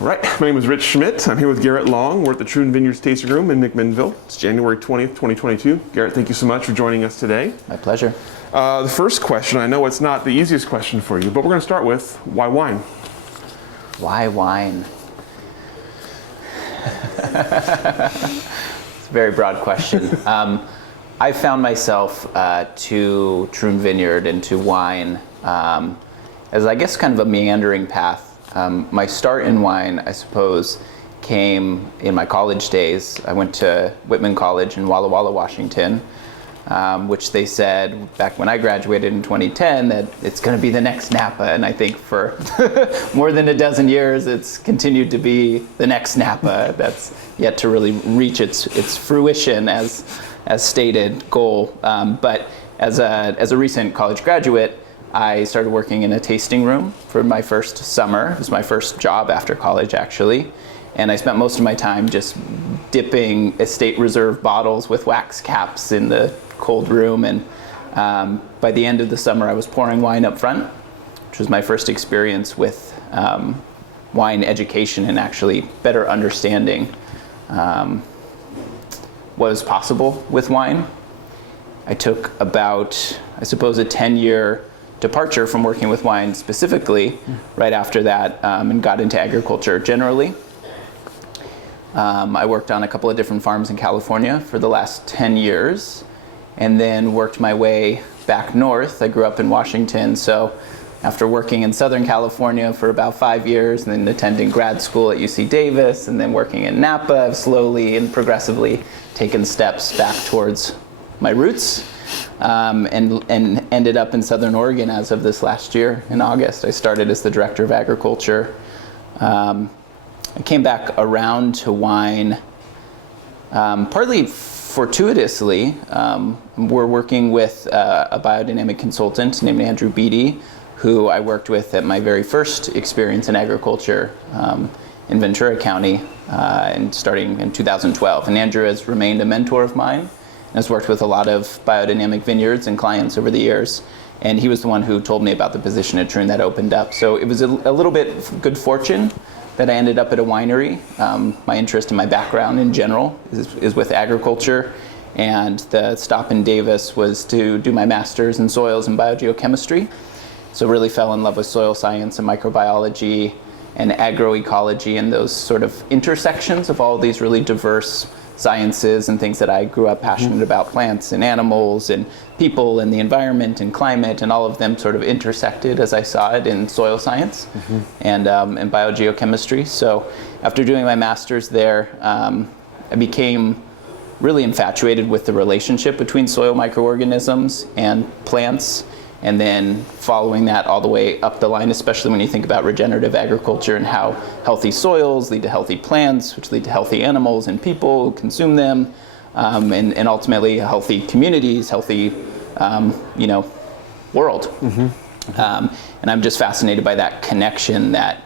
All right, my name is Rich Schmidt. I'm here with Garett Long. We're at the Troon Vineyards tasting room in McMinnville. It's January 20th, 2022. Garett, thank you so much for joining us today. My pleasure. The first question, I know it's not the easiest question for you, but we're going to start with, why wine? Why wine? It's a very broad question. I found myself to Troon Vineyard and to wine as I guess kind of a meandering path. My start in wine, I suppose, came in my college days. I went to Whitman College in Walla Walla, Washington, which they said back when I graduated in 2010 that it's going to be the next Napa. And I think for more than a dozen years, it's continued to be the next Napa. That's yet to really reach its fruition as stated goal. But as a recent college graduate, I started working in a tasting room for my first summer. It was my first job after college, actually. And I spent most of my time just dipping estate reserve bottles with wax caps in the cold room. And by the end of the summer, I was pouring wine up front, which was my first experience with wine education and actually better understanding what was possible with wine. I took about, I suppose, a 10-year departure from working with wine specifically right after that, and got into agriculture generally. I worked on a couple of different farms in California for the last 10 years and then worked my way back north. I grew up in Washington, so after working in Southern California for about 5 years and then attending grad school at UC Davis and then working in Napa, I've slowly and progressively taken steps back towards my roots. And ended up in Southern Oregon as of this last year in August. I started as the director of agriculture. I came back around to wine partly fortuitously. We're working with a biodynamic consultant named Andrew Beatty, who I worked with at my very first experience in agriculture in Ventura County, and starting in 2012. And Andrew has remained a mentor of mine. Has worked with a lot of biodynamic vineyards and clients over the years, and he was the one who told me about the position at Troon that opened up. So it was a little bit good fortune that I ended up at a winery. My interest and my background in general is with agriculture, and the stop in Davis was to do my master's in soils and biogeochemistry. So really fell in love with soil science and microbiology and agroecology and those sort of intersections of all these really diverse sciences and things that I grew up passionate about, plants and animals and people and the environment and climate, and all of them sort of intersected as I saw it in soil science and biogeochemistry. So after doing my master's there, I became really infatuated with the relationship between soil microorganisms and plants, and then following that all the way up the line, especially when you think about regenerative agriculture and how healthy soils lead to healthy plants, which lead to healthy animals and people who consume them, and ultimately healthy communities, healthy, world. And I'm just fascinated by that connection that,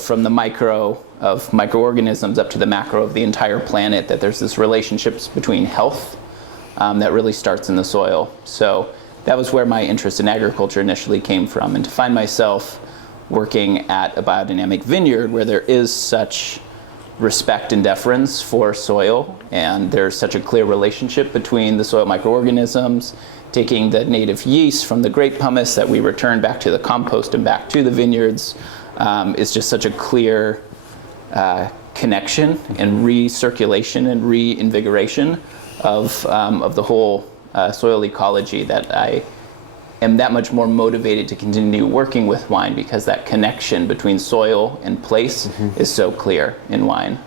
from the micro of microorganisms up to the macro of the entire planet, that there's this relationships between health that really starts in the soil. So that was where my interest in agriculture initially came from, and to find myself working at a biodynamic vineyard where there is such respect and deference for soil, and there's such a clear relationship between the soil microorganisms, taking the native yeast from the grape pumice that we return back to the compost and back to the vineyards, is just such a clear connection and recirculation and reinvigoration of the whole soil ecology that I am that much more motivated to continue working with wine, because that connection between soil and place is so clear in wine.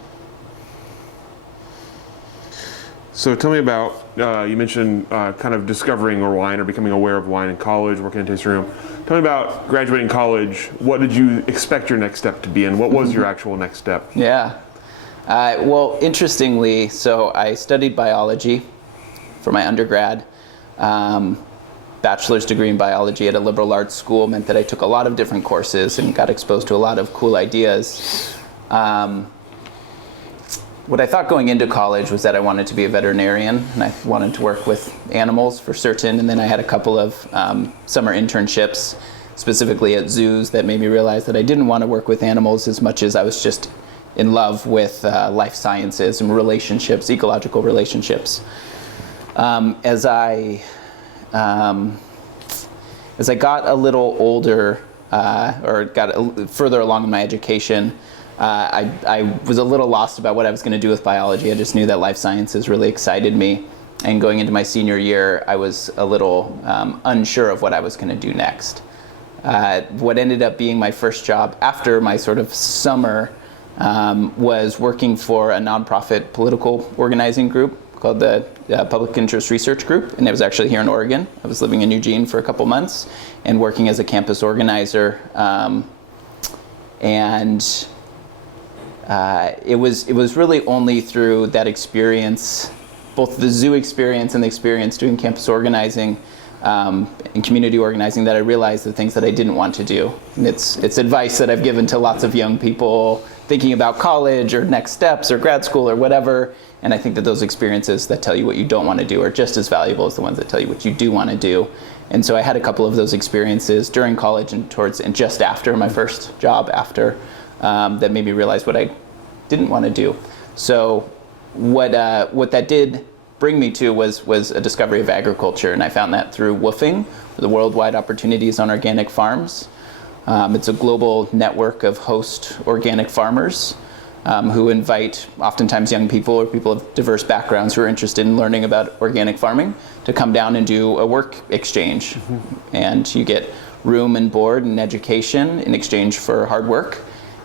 So tell me about, you mentioned kind of discovering wine or becoming aware of wine in college, working in a tasting room. Tell me about graduating college. What did you expect your next step to be, and what was your actual next step? Yeah. Well, interestingly, so I studied biology for my undergrad. Bachelor's degree in biology at a liberal arts school meant that I took a lot of different courses and got exposed to a lot of cool ideas. What I thought going into college was that I wanted to be a veterinarian, and I wanted to work with animals for certain, and then I had a couple of summer internships specifically at zoos, that made me realize that I didn't want to work with animals as much as I was just in love with life sciences and relationships, ecological relationships. As I got a little older, or got further along in my education, I was a little lost about what I was going to do with biology. I just knew that life sciences really excited me. And going into my senior year, I was a little unsure of what I was going to do next. What ended up being my first job after my sort of summer was working for a nonprofit political organizing group called the Public Interest Research Group, and it was actually here in Oregon. I was living in Eugene for a couple months and working as a campus organizer. It was really only through that experience, both the zoo experience and the experience doing campus organizing and community organizing, that I realized the things that I didn't want to do. And it's advice that I've given to lots of young people thinking about college or next steps or grad school or whatever. And I think that those experiences that tell you what you don't want to do are just as valuable as the ones that tell you what you do want to do. And so I had a couple of those experiences during college and just after my first job that made me realize what I didn't want to do. So what that did bring me to was a discovery of agriculture, and I found that through WWOOFing, the Worldwide Opportunities on Organic Farms. It's a global network of host organic farmers who invite oftentimes young people or people of diverse backgrounds who are interested in learning about organic farming to come down and do a work exchange. And you get room and board and education in exchange for hard work.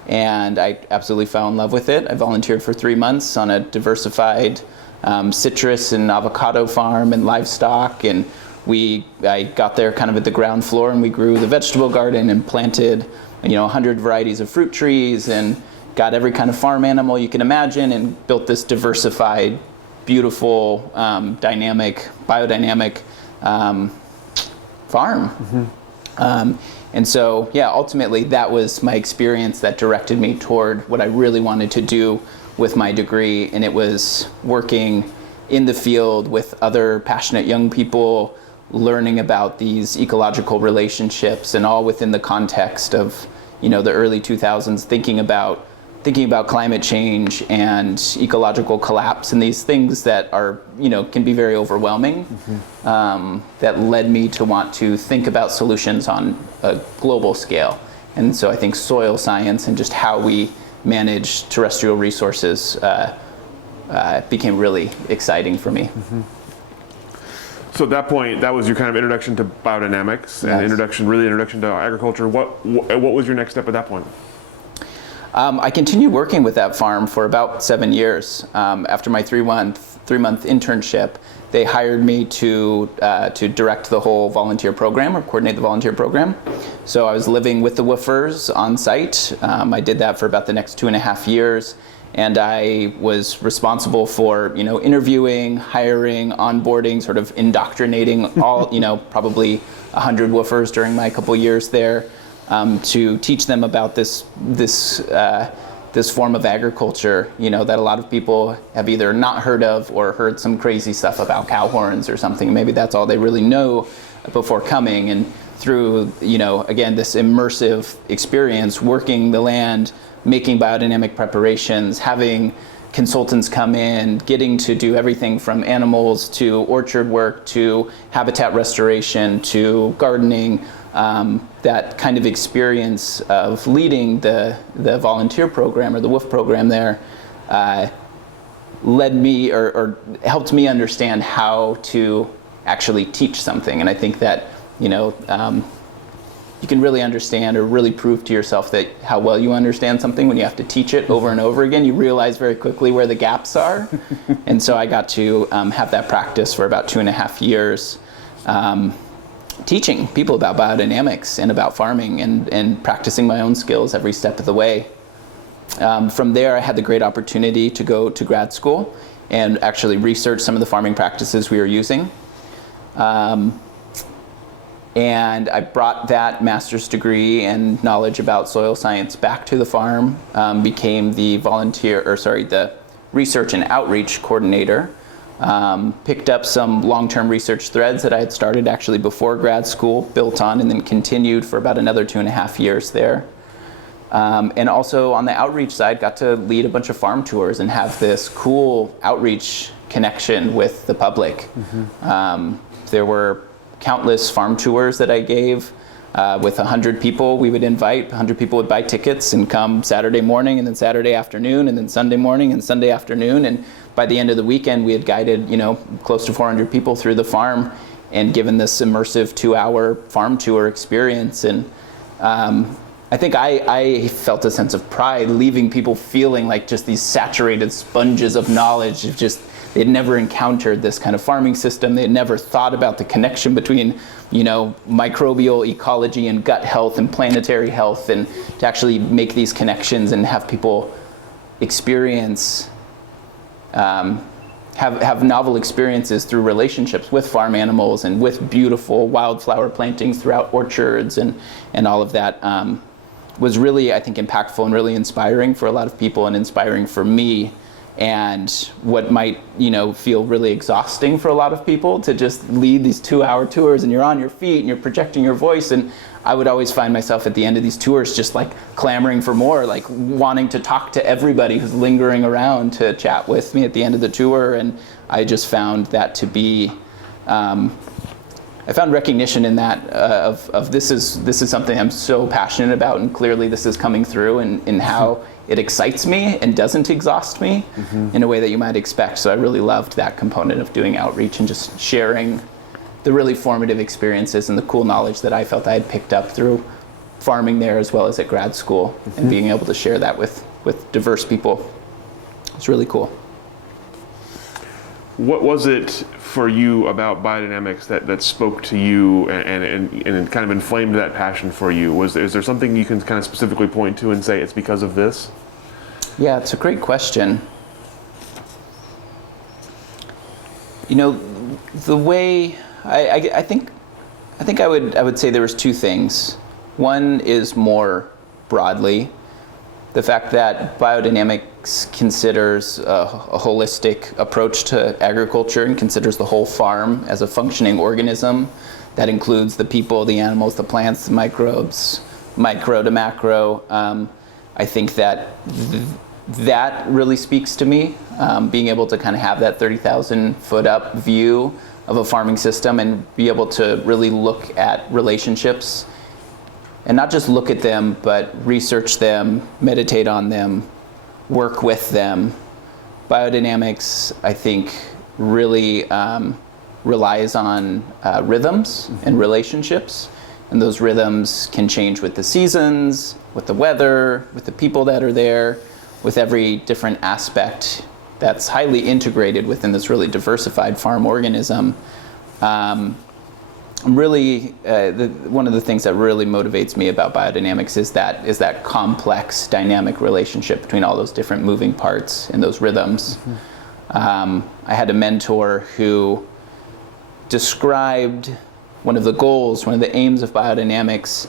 And I absolutely fell in love with it. I volunteered for 3 months on a diversified citrus and avocado farm and livestock, and I got there kind of at the ground floor, and we grew the vegetable garden and planted 100 varieties of fruit trees and got every kind of farm animal you can imagine, and built this diversified, beautiful, dynamic, biodynamic farm. And so, ultimately that was my experience that directed me toward what I really wanted to do with my degree, and it was working in the field with other passionate young people, learning about these ecological relationships, and all within the context of the early 2000s, thinking about climate change and ecological collapse and these things that are can be very overwhelming. That led me to want to think about solutions on a global scale. And so I think soil science and just how we manage terrestrial resources became really exciting for me. So at that point, that was your kind of introduction to biodynamics and introduction to agriculture. What was your next step at that point? I continued working with that farm for about 7 years. After my three-month internship, they hired me to direct the whole volunteer program or coordinate the volunteer program. So I was living with the woofers on site. I did that for about the next 2.5 years. And I was responsible for, interviewing, hiring, onboarding, sort of indoctrinating all, probably 100 woofers during my couple years there, to teach them about this form of agriculture, that a lot of people have either not heard of or heard some crazy stuff about cow horns or something. Maybe that's all they really know before coming. And through, again, this immersive experience, working the land, making biodynamic preparations, having consultants come in, getting to do everything from animals to orchard work to habitat restoration to gardening, that kind of experience of leading the volunteer program or the WWOOF program there led me or helped me understand how to actually teach something. And I think that, you can really understand or really prove to yourself that how well you understand something when you have to teach it over and over again. You realize very quickly where the gaps are. And so I got to have that practice for about 2.5 years, teaching people about biodynamics and about farming and practicing my own skills every step of the way. From there, I had the great opportunity to go to grad school and actually research some of the farming practices we were using. And I brought that master's degree and knowledge about soil science back to the farm, became the research and outreach coordinator Picked up some long-term research threads that I had started actually before grad school, built on, and then continued for about another 2.5 years there. And also on the outreach side, got to lead a bunch of farm tours and have this cool outreach connection with the public. There were countless farm tours that I gave with 100 people. We would invite 100 people would buy tickets and come Saturday morning, and then Saturday afternoon, and then Sunday morning and Sunday afternoon. And by the end of the weekend, we had guided, close to 400 people through the farm and given this immersive 2-hour farm tour experience. And I think I felt a sense of pride leaving people feeling like just these saturated sponges of knowledge of just, they'd never encountered this kind of farming system. They had never thought about the connection between, microbial ecology and gut health and planetary health, and to actually make these connections and have people experience, have novel experiences through relationships with farm animals and with beautiful wildflower plantings throughout orchards and all of that. Was really, I think, impactful and really inspiring for a lot of people, and inspiring for me. And what might, feel really exhausting for a lot of people, to just lead these 2-hour tours and you're on your feet and you're projecting your voice. And I would always find myself at the end of these tours just like clamoring for more, like wanting to talk to everybody who's lingering around to chat with me at the end of the tour. And I just found that to be, I found recognition in that of this is something I'm so passionate about, and clearly this is coming through in how it excites me and doesn't exhaust me in a way that you might expect. So I really loved that component of doing outreach and just sharing the really formative experiences and the cool knowledge that I felt I had picked up through farming there as well as at grad school, and being able to share that with diverse people. It's really cool. What was it for you about biodynamics that spoke to you and kind of inflamed that passion for you? Is there something you can kind of specifically point to and say it's because of this? Yeah, it's a great question. The way I think I would say there was two things. One is more broadly the fact that biodynamics considers a holistic approach to agriculture and considers the whole farm as a functioning organism that includes the people, the animals, the plants, the microbes, micro to macro. I think that that really speaks to me, being able to kind of have that 30,000 foot up view of a farming system and be able to really look at relationships. And not just look at them, but research them, meditate on them, work with them. Biodynamics, I think, really relies on rhythms and relationships. And those rhythms can change with the seasons, with the weather, with the people that are there, with every different aspect that's highly integrated within this really diversified farm organism. Really, one of the things that really motivates me about biodynamics is that complex, dynamic relationship between all those different moving parts and those rhythms. I had a mentor who described one of the goals, one of the aims of biodynamics,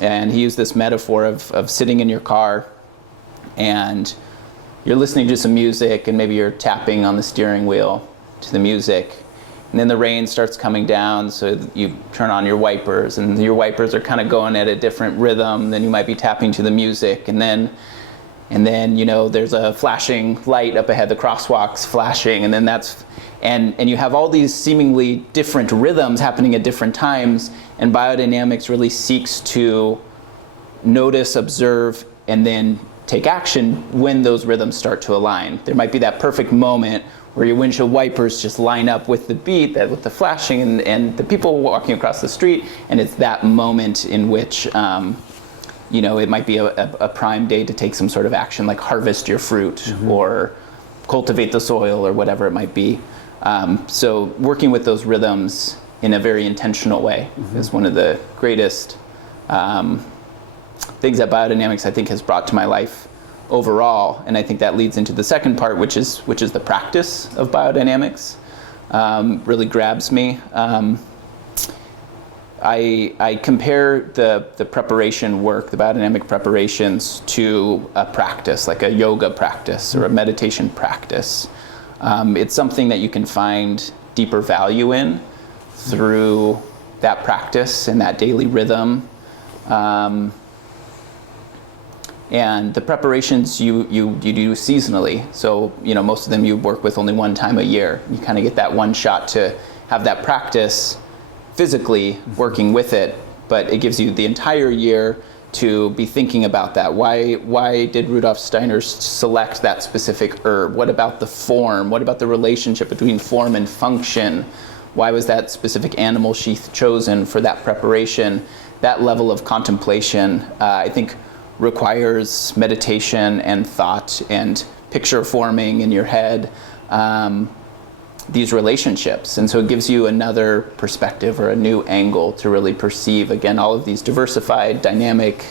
and he used this metaphor of sitting in your car and you're listening to some music and maybe you're tapping on the steering wheel to the music. And then the rain starts coming down, so you turn on your wipers, and your wipers are kind of going at a different rhythm. Then you might be tapping to the music, and then there's a flashing light up ahead, the crosswalk's flashing, and then and you have all these seemingly different rhythms happening at different times. And biodynamics really seeks to notice, observe, and then take action when those rhythms start to align. There might be that perfect moment where your windshield wipers just line up with the beat, with the flashing and the people walking across the street, and it's that moment in which it might be a prime day to take some sort of action, like harvest your fruit or cultivate the soil or whatever it might be. So working with those rhythms in a very intentional way is one of the greatest things that biodynamics, I think, has brought to my life overall. And I think that leads into the second part, which is the practice of biodynamics. Really grabs me. I compare the preparation work, the biodynamic preparations, to a practice, like a yoga practice or a meditation practice. It's something that you can find deeper value in through that practice and that daily rhythm. And the preparations you do seasonally. So, most of them you work with only one time a year. You kind of get that one shot to have that practice physically working with it, but it gives you the entire year to be thinking about that. Why did Rudolf Steiner select that specific herb? What about the form? What about the relationship between form and function? Why was that specific animal sheath chosen for that preparation? That level of contemplation, I think, requires meditation and thought and picture forming in your head, these relationships. And so it gives you another perspective or a new angle to really perceive, again, all of these diversified, dynamic,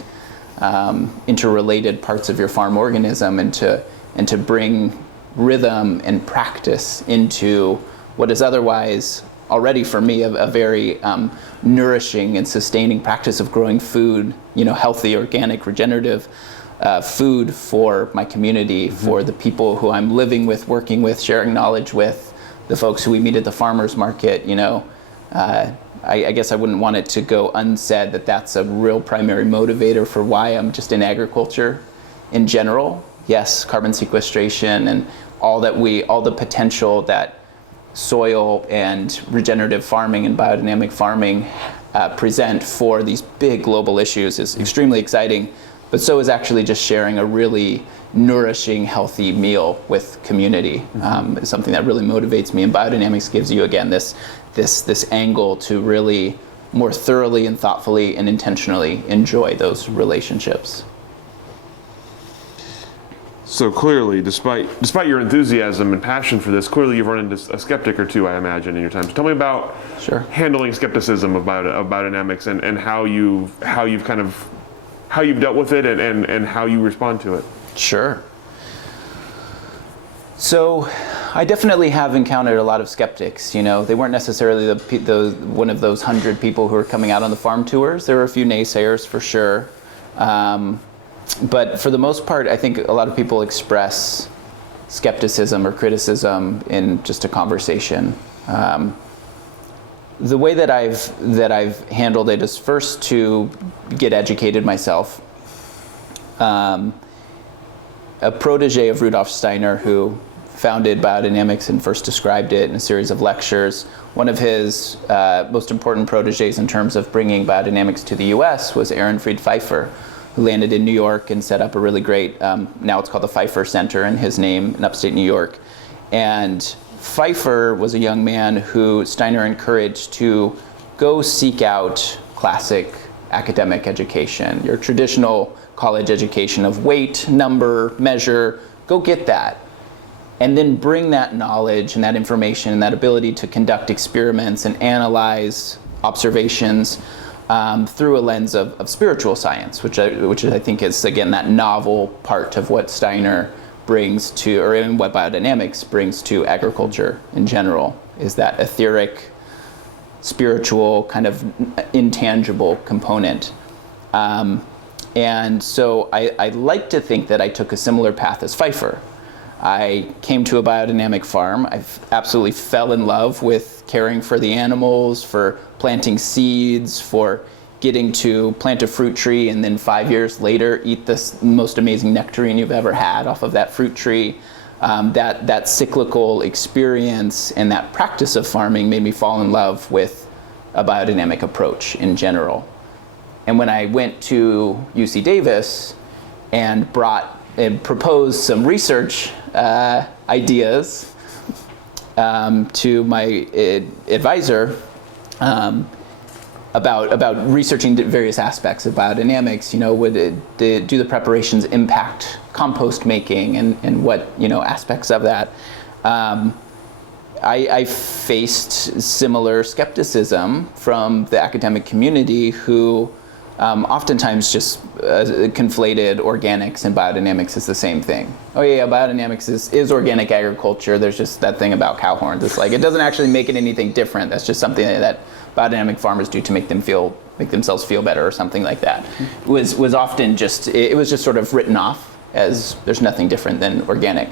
interrelated parts of your farm organism, and to bring rhythm and practice into what is otherwise already for me a very nourishing and sustaining practice of growing food, healthy, organic, regenerative food for my community, for the people who I'm living with, working with, sharing knowledge with, the folks who we meet at the farmers market. I guess I wouldn't want it to go unsaid that that's a real primary motivator for why I'm just in agriculture in general. Yes, carbon sequestration and all the potential that soil and regenerative farming and biodynamic farming present for these big global issues is extremely exciting, but so is actually just sharing a really nourishing, healthy meal with community. Is something that really motivates me, and biodynamics gives you, again, this angle to really more thoroughly and thoughtfully and intentionally enjoy those relationships. So clearly, despite your enthusiasm and passion for this, clearly you've run into a skeptic or two, I imagine, in your time. So tell me about handling skepticism of biodynamics and how you've dealt with it and how you respond to it. Sure. So I definitely have encountered a lot of skeptics. They weren't necessarily one of those 100 people who are coming out on the farm tours. There were a few naysayers for sure. But for the most part, I think a lot of people express skepticism or criticism in just a conversation. The way that I've handled it is first to get educated myself. A protege of Rudolf Steiner, who founded biodynamics and first described it in a series of lectures, one of his most important proteges in terms of bringing biodynamics to the U.S. was Ehrenfried Pfeiffer, who landed in New York and set up a really great, now it's called the Pfeiffer Center in his name in upstate New York. And Pfeiffer was a young man who Steiner encouraged to go seek out classic academic education, your traditional college education of weight, number, measure, go get that. And then bring that knowledge and that information and that ability to conduct experiments and analyze observations through a lens of spiritual science, which I think is, again, that novel part of what Steiner brings to, or even what biodynamics brings to agriculture in general, is that etheric, spiritual, kind of intangible component. And so I like to think that I took a similar path as Pfeiffer. I came to a biodynamic farm. I absolutely fell in love with caring for the animals, for planting seeds, for getting to plant a fruit tree and then 5 years later eat the most amazing nectarine you've ever had off of that fruit tree. That cyclical experience and that practice of farming made me fall in love with a biodynamic approach in general. And when I went to UC Davis and proposed some research ideas to my advisor about researching various aspects of biodynamics, do the preparations impact compost making and what aspects of that. I faced similar skepticism from the academic community who oftentimes just conflated organics and biodynamics as the same thing. Oh yeah, biodynamics is organic agriculture. There's just that thing about cow horns. It's like, it doesn't actually make it anything different. That's just something that biodynamic farmers do to make themselves feel better or something like that. Was often just, it was just sort of written off as there's nothing different than organic.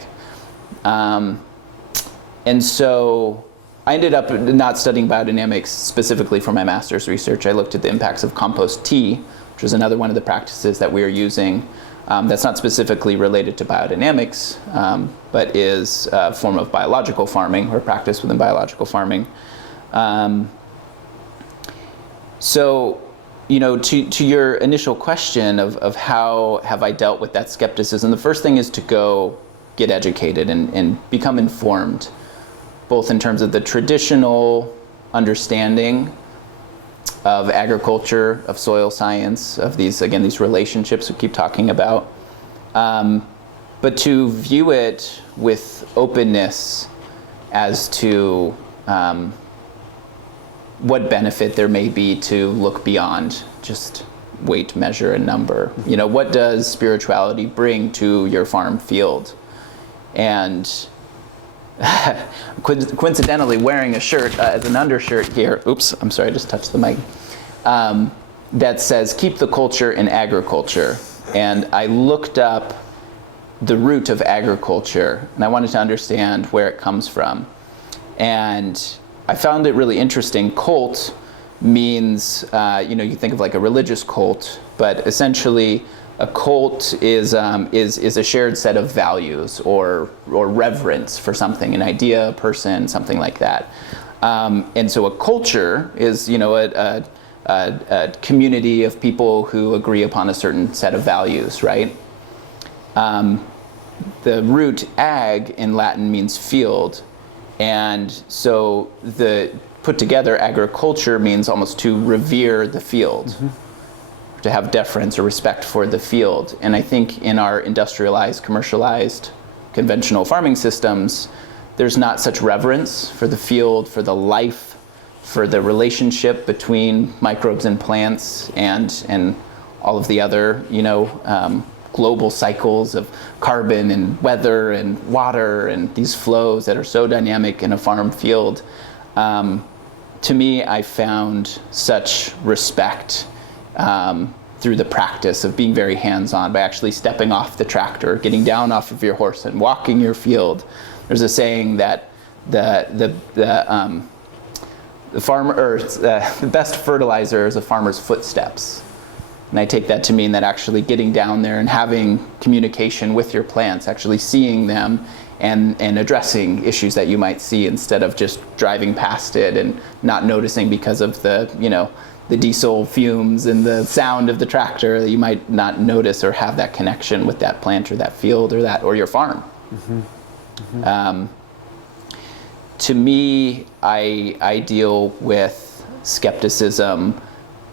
And so I ended up not studying biodynamics specifically for my master's research. I looked at the impacts of compost tea, which was another one of the practices that we are using that's not specifically related to biodynamics, but is a form of biological farming or practice within biological farming. So, to your initial question of how have I dealt with that skepticism, the first thing is to go get educated and become informed, both in terms of the traditional understanding of agriculture, of soil science, of these relationships we keep talking about, but to view it with openness as to what benefit there may be to look beyond just weight, measure, and number. What does spirituality bring to your farm field? And coincidentally, wearing a shirt as an undershirt here, oops, I'm sorry, I just touched the mic, that says, keep the culture in agriculture. And I looked up the root of agriculture, and I wanted to understand where it comes from. And I found it really interesting. Cult means, you think of like a religious cult, but essentially a cult is a shared set of values or reverence for something, an idea, a person, something like that. And so a culture is, a community of people who agree upon a certain set of values, right? The root ag in Latin means field. And so the put together agriculture means almost to revere the field, to have deference or respect for the field. And I think in our industrialized, commercialized, conventional farming systems, there's not such reverence for the field, for the life, for the relationship between microbes and plants and all of the other, global cycles of carbon and weather and water and these flows that are so dynamic in a farm field. To me, I found such respect through the practice of being very hands-on by actually stepping off the tractor, getting down off of your horse and walking your field. There's a saying that the best fertilizer is a farmer's footsteps. And I take that to mean that actually getting down there and having communication with your plants, actually seeing them and addressing issues that you might see instead of just driving past it and not noticing because of the diesel fumes and the sound of the tractor, that you might not notice or have that connection with that plant or that field or your farm. To me, I deal with skepticism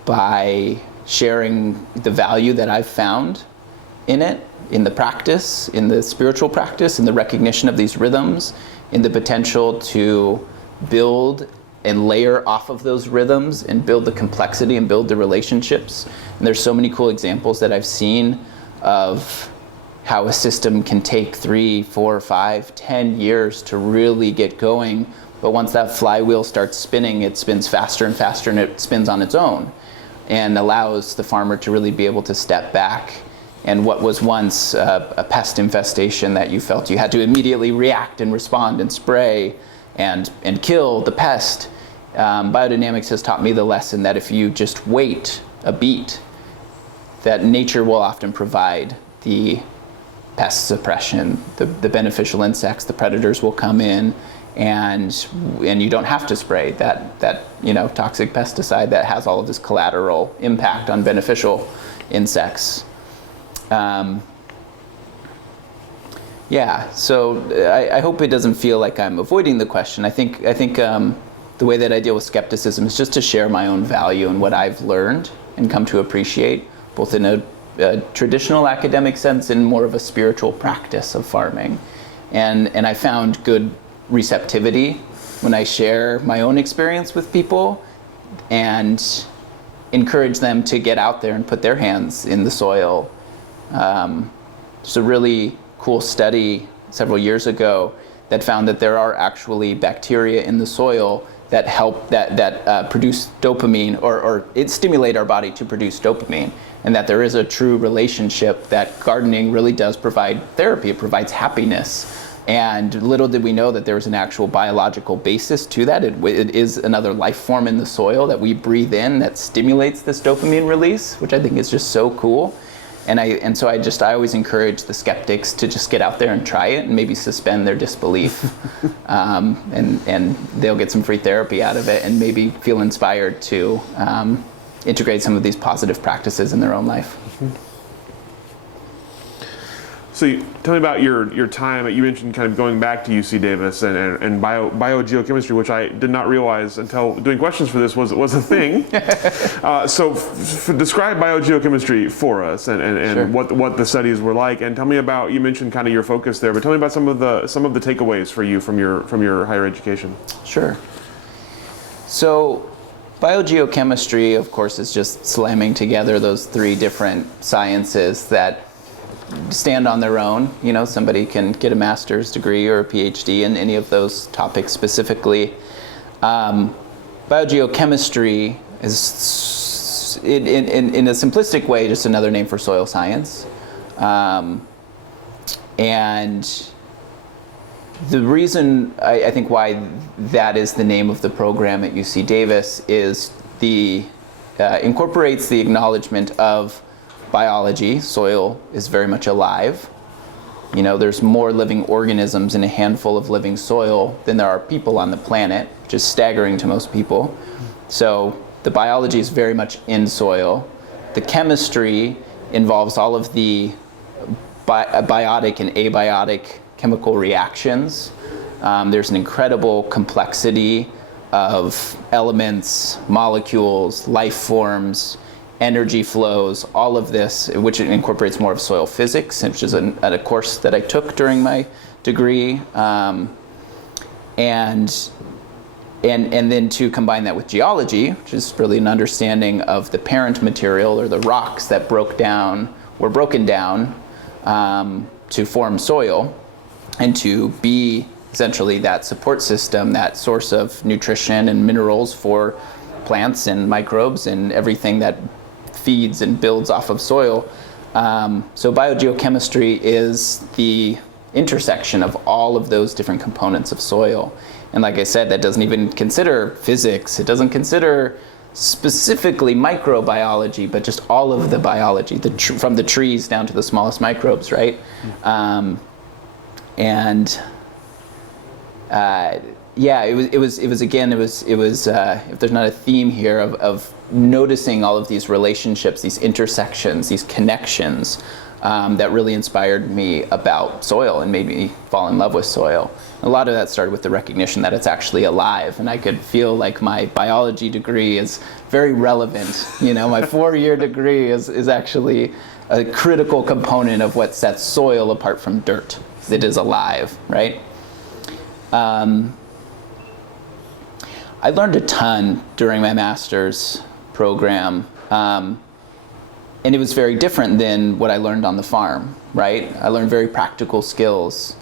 by sharing the value that I've found in it, in the practice, in the spiritual practice, in the recognition of these rhythms, in the potential to build and layer off of those rhythms and build the complexity and build the relationships. And there's so many cool examples that I've seen of how a system can take 3, 4, 5, 10 years to really get going. But once that flywheel starts spinning, it spins faster and faster, and it spins on its own and allows the farmer to really be able to step back. And what was once a pest infestation that you felt you had to immediately react and respond and spray and kill the pest, biodynamics has taught me the lesson that if you just wait a beat, that nature will often provide the pest suppression, the beneficial insects, the predators will come in, and you don't have to spray that toxic pesticide that has all of this collateral impact on beneficial insects. So I hope it doesn't feel like I'm avoiding the question. I think the way that I deal with skepticism is just to share my own value and what I've learned and come to appreciate, both in a traditional academic sense and more of a spiritual practice of farming. And I found good receptivity when I share my own experience with people and encourage them to get out there and put their hands in the soil. There's a really cool study several years ago that found that there are actually bacteria in the soil that help that produce dopamine or it stimulate our body to produce dopamine, and that there is a true relationship that gardening really does provide therapy. It provides happiness And little did we know that there was an actual biological basis to that. It is another life form in the soil that we breathe in that stimulates this dopamine release, which I think is just so cool. And so I always encourage the skeptics to just get out there and try it and maybe suspend their disbelief. And they'll get some free therapy out of it and maybe feel inspired to integrate some of these positive practices in their own life. So tell me about your time. You mentioned kind of going back to UC Davis and biogeochemistry, which I did not realize until doing questions for this was a thing. So describe biogeochemistry for us and Sure. what the studies were like. And tell me about, you mentioned kind of your focus there, but tell me about some of the takeaways for you from your higher education. Sure. So biogeochemistry, of course, is just slamming together those three different sciences that stand on their own. You know, somebody can get a master's degree or a PhD in any of those topics specifically. Biogeochemistry is, in a simplistic way, just another name for soil science. And the reason I think why that is the name of the program at UC Davis is incorporates the acknowledgement of biology. Soil is very much alive. You know, there's more living organisms in a handful of living soil than there are people on the planet, which is staggering to most people. So the biology is very much in soil. The chemistry involves all of the biotic and abiotic chemical reactions. There's an incredible complexity of elements, molecules, life forms, energy flows, all of this, which incorporates more of soil physics, which is a course that I took during my degree, and then to combine that with geology, which is really an understanding of the parent material or the rocks that were broken down to form soil, and to be essentially that support system, that source of nutrition and minerals for plants and microbes and everything that feeds and builds off of soil. So biogeochemistry is the intersection of all of those different components of soil. And like I said, that doesn't even consider physics. It doesn't consider specifically microbiology, but just all of the biology, from the trees down to the smallest microbes, right? Yeah, it was if there's not a theme here of noticing all of these relationships, these intersections, these connections, that really inspired me about soil and made me fall in love with soil. A lot of that started with the recognition that it's actually alive, and I could feel like my biology degree is very relevant. You know, my 4-year degree is actually a critical component of what sets soil apart from dirt. It is alive, right? I learned a ton during my master's program, and it was very different than what I learned on the farm, right? I learned very practical skills,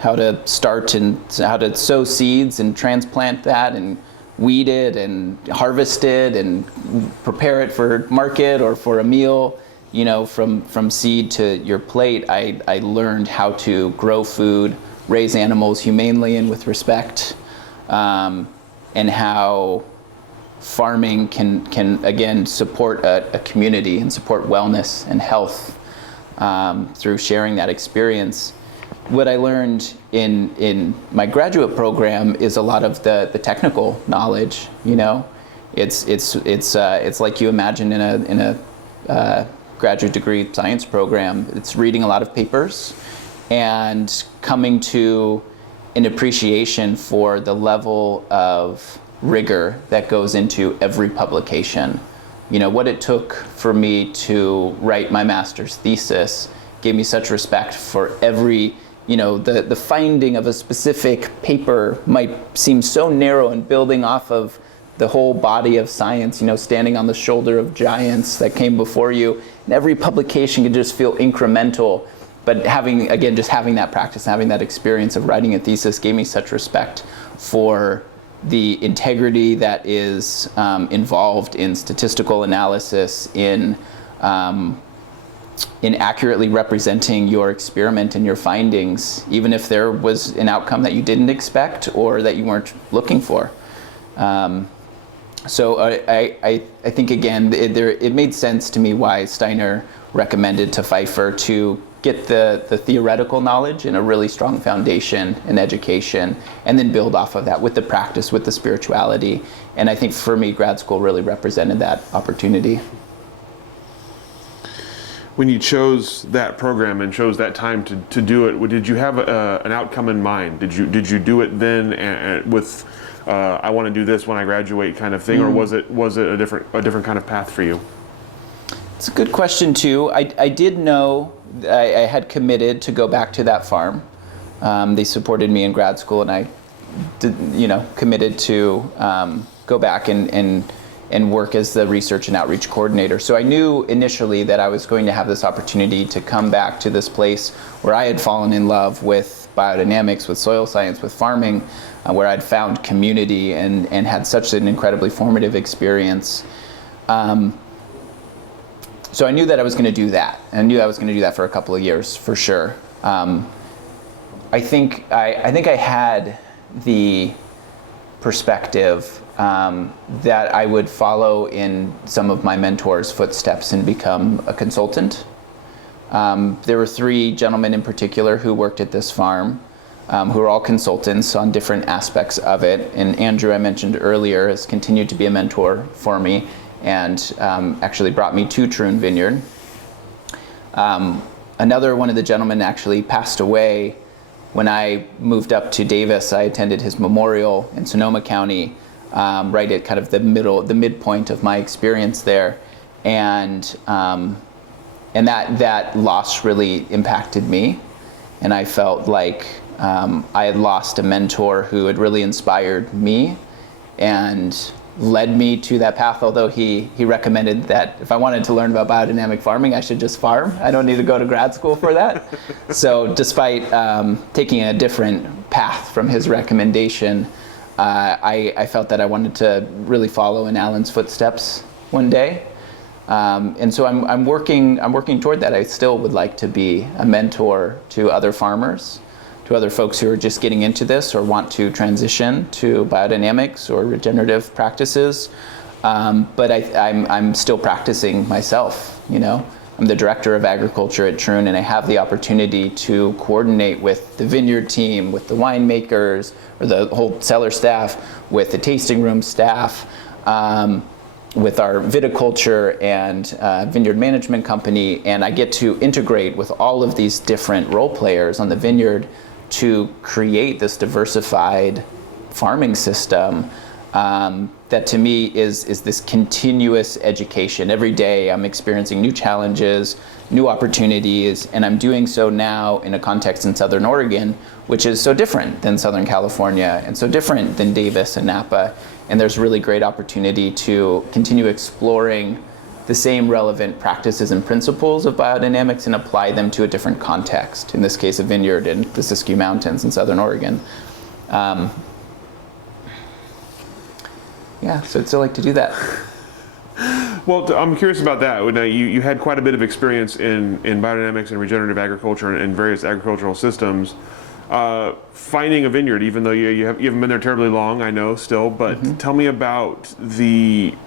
how to start and how to sow seeds and transplant that and weed it and harvest it and prepare it for market or for a meal. You know, from seed to your plate, I learned how to grow food, raise animals humanely and with respect, and how farming can again support a community and support wellness and health through sharing that experience. What I learned in my graduate program is a lot of the technical knowledge. You know, it's like you imagine in a graduate degree science program. It's reading a lot of papers and coming to an appreciation for the level of rigor that goes into every publication. You know, what it took for me to write my master's thesis gave me such respect for every, you know, the finding of a specific paper might seem so narrow and building off of the whole body of science, you know, standing on the shoulder of giants that came before you. And every publication could just feel incremental. But having that practice, having that experience of writing a thesis gave me such respect for the integrity that is involved in statistical analysis, in in accurately representing your experiment and your findings, even if there was an outcome that you didn't expect or that you weren't looking for. So I think, again, it made sense to me why Steiner recommended to Pfeiffer to get the theoretical knowledge and a really strong foundation in education, and then build off of that with the practice, with the spirituality. And I think for me, grad school really represented that opportunity. When you chose that program and chose that time to do it, did you have an outcome in mind? Did you do it then and with I want to do this when I graduate kind of thing, or was it a different kind of path for you? It's a good question too. I did know I had committed to go back to that farm. They supported me in grad school, and I did, committed to go back and work as the research and outreach coordinator. So I knew initially that I was going to have this opportunity to come back to this place where I had fallen in love with biodynamics, with soil science, with farming, where I'd found community and had such an incredibly formative experience. So I knew that I was going to do that. I knew I was going to do that for a couple of years, for sure. I think I had the perspective that I would follow in some of my mentors' footsteps and become a consultant. There were 3 gentlemen in particular who worked at this farm, who are all consultants on different aspects of it. And Andrew, I mentioned earlier, has continued to be a mentor for me, and actually brought me to Troon Vineyard. Another one of the gentlemen actually passed away when I moved up to Davis. I attended his memorial in Sonoma County, right at kind of the midpoint of my experience there, and that loss really impacted me, and I felt like I had lost a mentor who had really inspired me and led me to that path, although he recommended that if I wanted to learn about biodynamic farming, I should just farm. I don't need to go to grad school for that. So despite taking a different path from his recommendation, I felt that I wanted to really follow in Alan's footsteps one day. And so I'm working toward that. I still would like to be a mentor to other farmers, to other folks who are just getting into this or want to transition to biodynamics or regenerative practices. But I'm still practicing myself, I'm the director of agriculture at Troon, and I have the opportunity to coordinate with the vineyard team, with the winemakers, or the whole cellar staff, with the tasting room staff, with our viticulture and vineyard management company, and I get to integrate with all of these different role players on the vineyard to create this diversified farming system that to me is this continuous education. Every day I'm experiencing new challenges, new opportunities, and I'm doing so now in a context in Southern Oregon, which is so different than Southern California and so different than Davis and Napa. And there's really great opportunity to continue exploring the same relevant practices and principles of biodynamics and apply them to a different context, in this case a vineyard in the Siskiyou Mountains in Southern Oregon. So I'd still like to do that. Well, I'm curious about that. You had quite a bit of experience in biodynamics and regenerative agriculture and various agricultural systems. Finding a vineyard, even though you haven't been there terribly long, I know still, but tell me about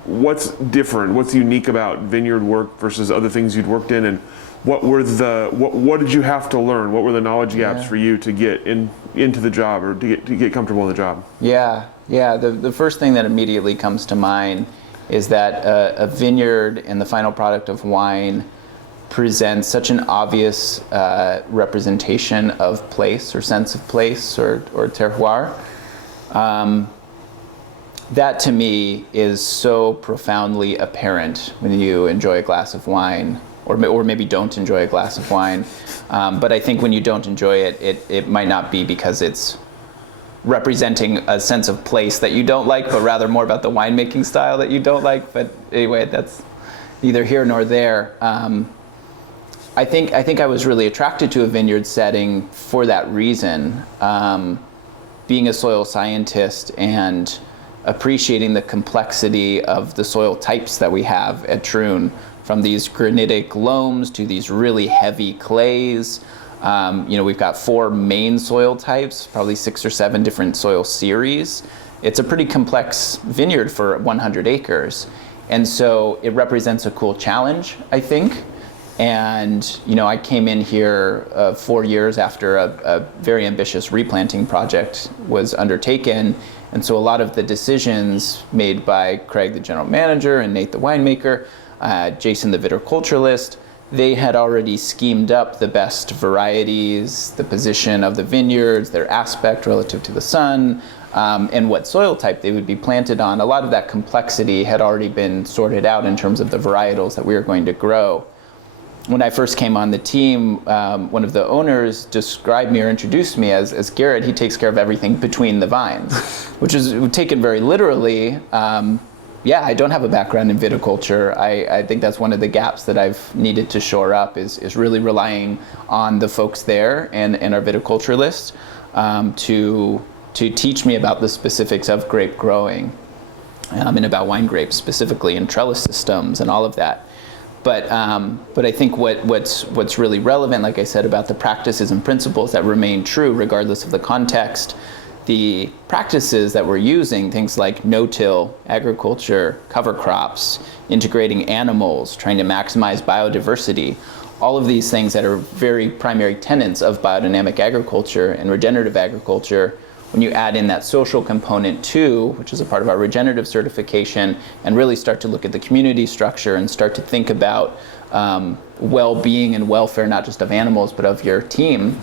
what's different, what's unique about vineyard work versus other things you'd worked in, and what did you have to learn? What were the knowledge gaps for you to get into the job, or to get comfortable in the job? The first thing that immediately comes to mind is that a vineyard and the final product of wine presents such an obvious representation of place or sense of place or terroir. That to me is so profoundly apparent when you enjoy a glass of wine, or maybe don't enjoy a glass of wine. But I think when you don't enjoy it, it might not be because it's representing a sense of place that you don't like, but rather more about the winemaking style that you don't like. But anyway, that's neither here nor there. I think I was really attracted to a vineyard setting for that reason. Being a soil scientist and appreciating the complexity of the soil types that we have at Troon, from these granitic loams to these really heavy clays. We've got 4 main soil types, probably 6 or 7 different soil series. It's a pretty complex vineyard for 100 acres. And so it represents a cool challenge, I think. And, I came in here 4 years after a very ambitious replanting project was undertaken. And so a lot of the decisions made by Craig, the general manager, and Nate, the winemaker, Jason, the viticulturalist, they had already schemed up the best varieties, the position of the vineyards, their aspect relative to the sun, and what soil type they would be planted on. A lot of that complexity had already been sorted out in terms of the varietals that we were going to grow. When I first came on the team, one of the owners described me or introduced me as Garett. He takes care of everything between the vines, which is taken very literally. I don't have a background in viticulture. I think that's one of the gaps that I've needed to shore up is really relying on the folks there and our viticulturalists to teach me about the specifics of grape growing and about wine grapes specifically and trellis systems and all of that. But I think what's really relevant, like I said, about the practices and principles that remain true regardless of the context, the practices that we're using, things like no-till agriculture, cover crops, integrating animals, trying to maximize biodiversity, all of these things that are very primary tenets of biodynamic agriculture and regenerative agriculture. When you add in that social component too, which is a part of our regenerative certification, and really start to look at the community structure and start to think about well-being and welfare, not just of animals, but of your team,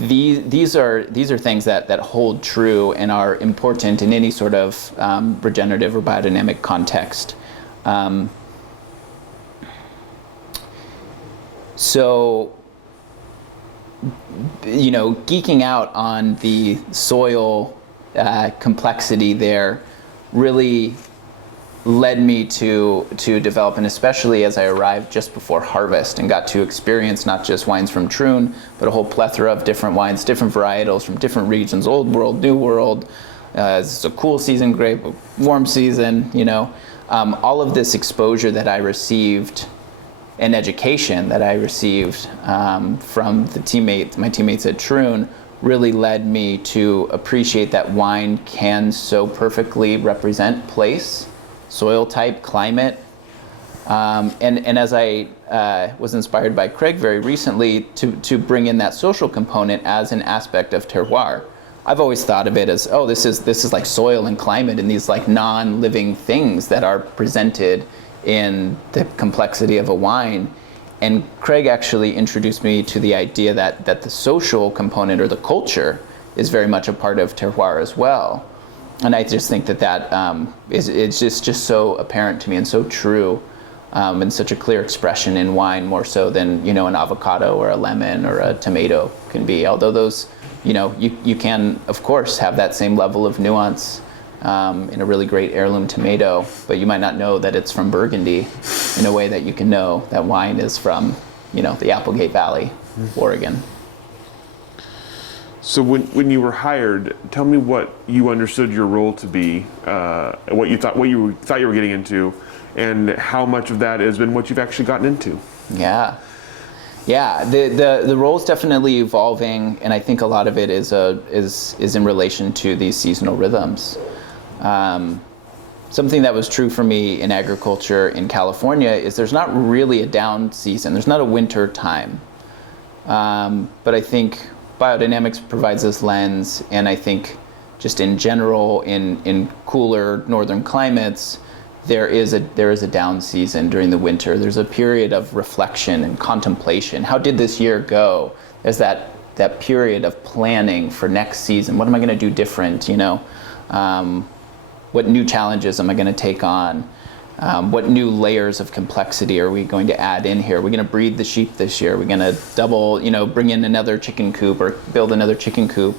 these are things that hold true and are important in any sort of regenerative or biodynamic context. So, geeking out on the soil complexity there really led me to develop, and especially as I arrived just before harvest and got to experience not just wines from Troon, but a whole plethora of different wines, different varietals from different regions, old world, new world. It's a cool season grape, warm season, all of this exposure that I received and education that I received from my teammates at Troon really led me to appreciate that wine can so perfectly represent place, soil type, climate. And as I was inspired by Craig very recently to bring in that social component as an aspect of terroir. I've always thought of it as, this is like soil and climate and these like non-living things that are presented in the complexity of a wine. And Craig actually introduced me to the idea that the social component or the culture is very much a part of terroir as well. And I just think that is just so apparent to me and so true, and such a clear expression in wine, more so than an avocado or a lemon or a tomato can be. Although those, you can of course have that same level of nuance in a really great heirloom tomato, but you might not know that it's from Burgundy in a way that you can know that wine is from, the Applegate Valley, Oregon. So when you were hired, tell me what you understood your role to be, what you thought you were getting into, and how much of that has been what you've actually gotten into. Yeah. The role is definitely evolving, and I think a lot of it is in relation to these seasonal rhythms. Something that was true for me in agriculture in California is there's not really a down season. There's not a winter time. But I think biodynamics provides this lens, and I think just in general in cooler northern climates, there is a down season during the winter. There's a period of reflection and contemplation. How did this year go? There's that period of planning for next season. What am I going to do different? What new challenges am I going to take on? What new layers of complexity are we going to add in here? Are we going to breed the sheep this year? Are we going to double, bring in another chicken coop or build another chicken coop?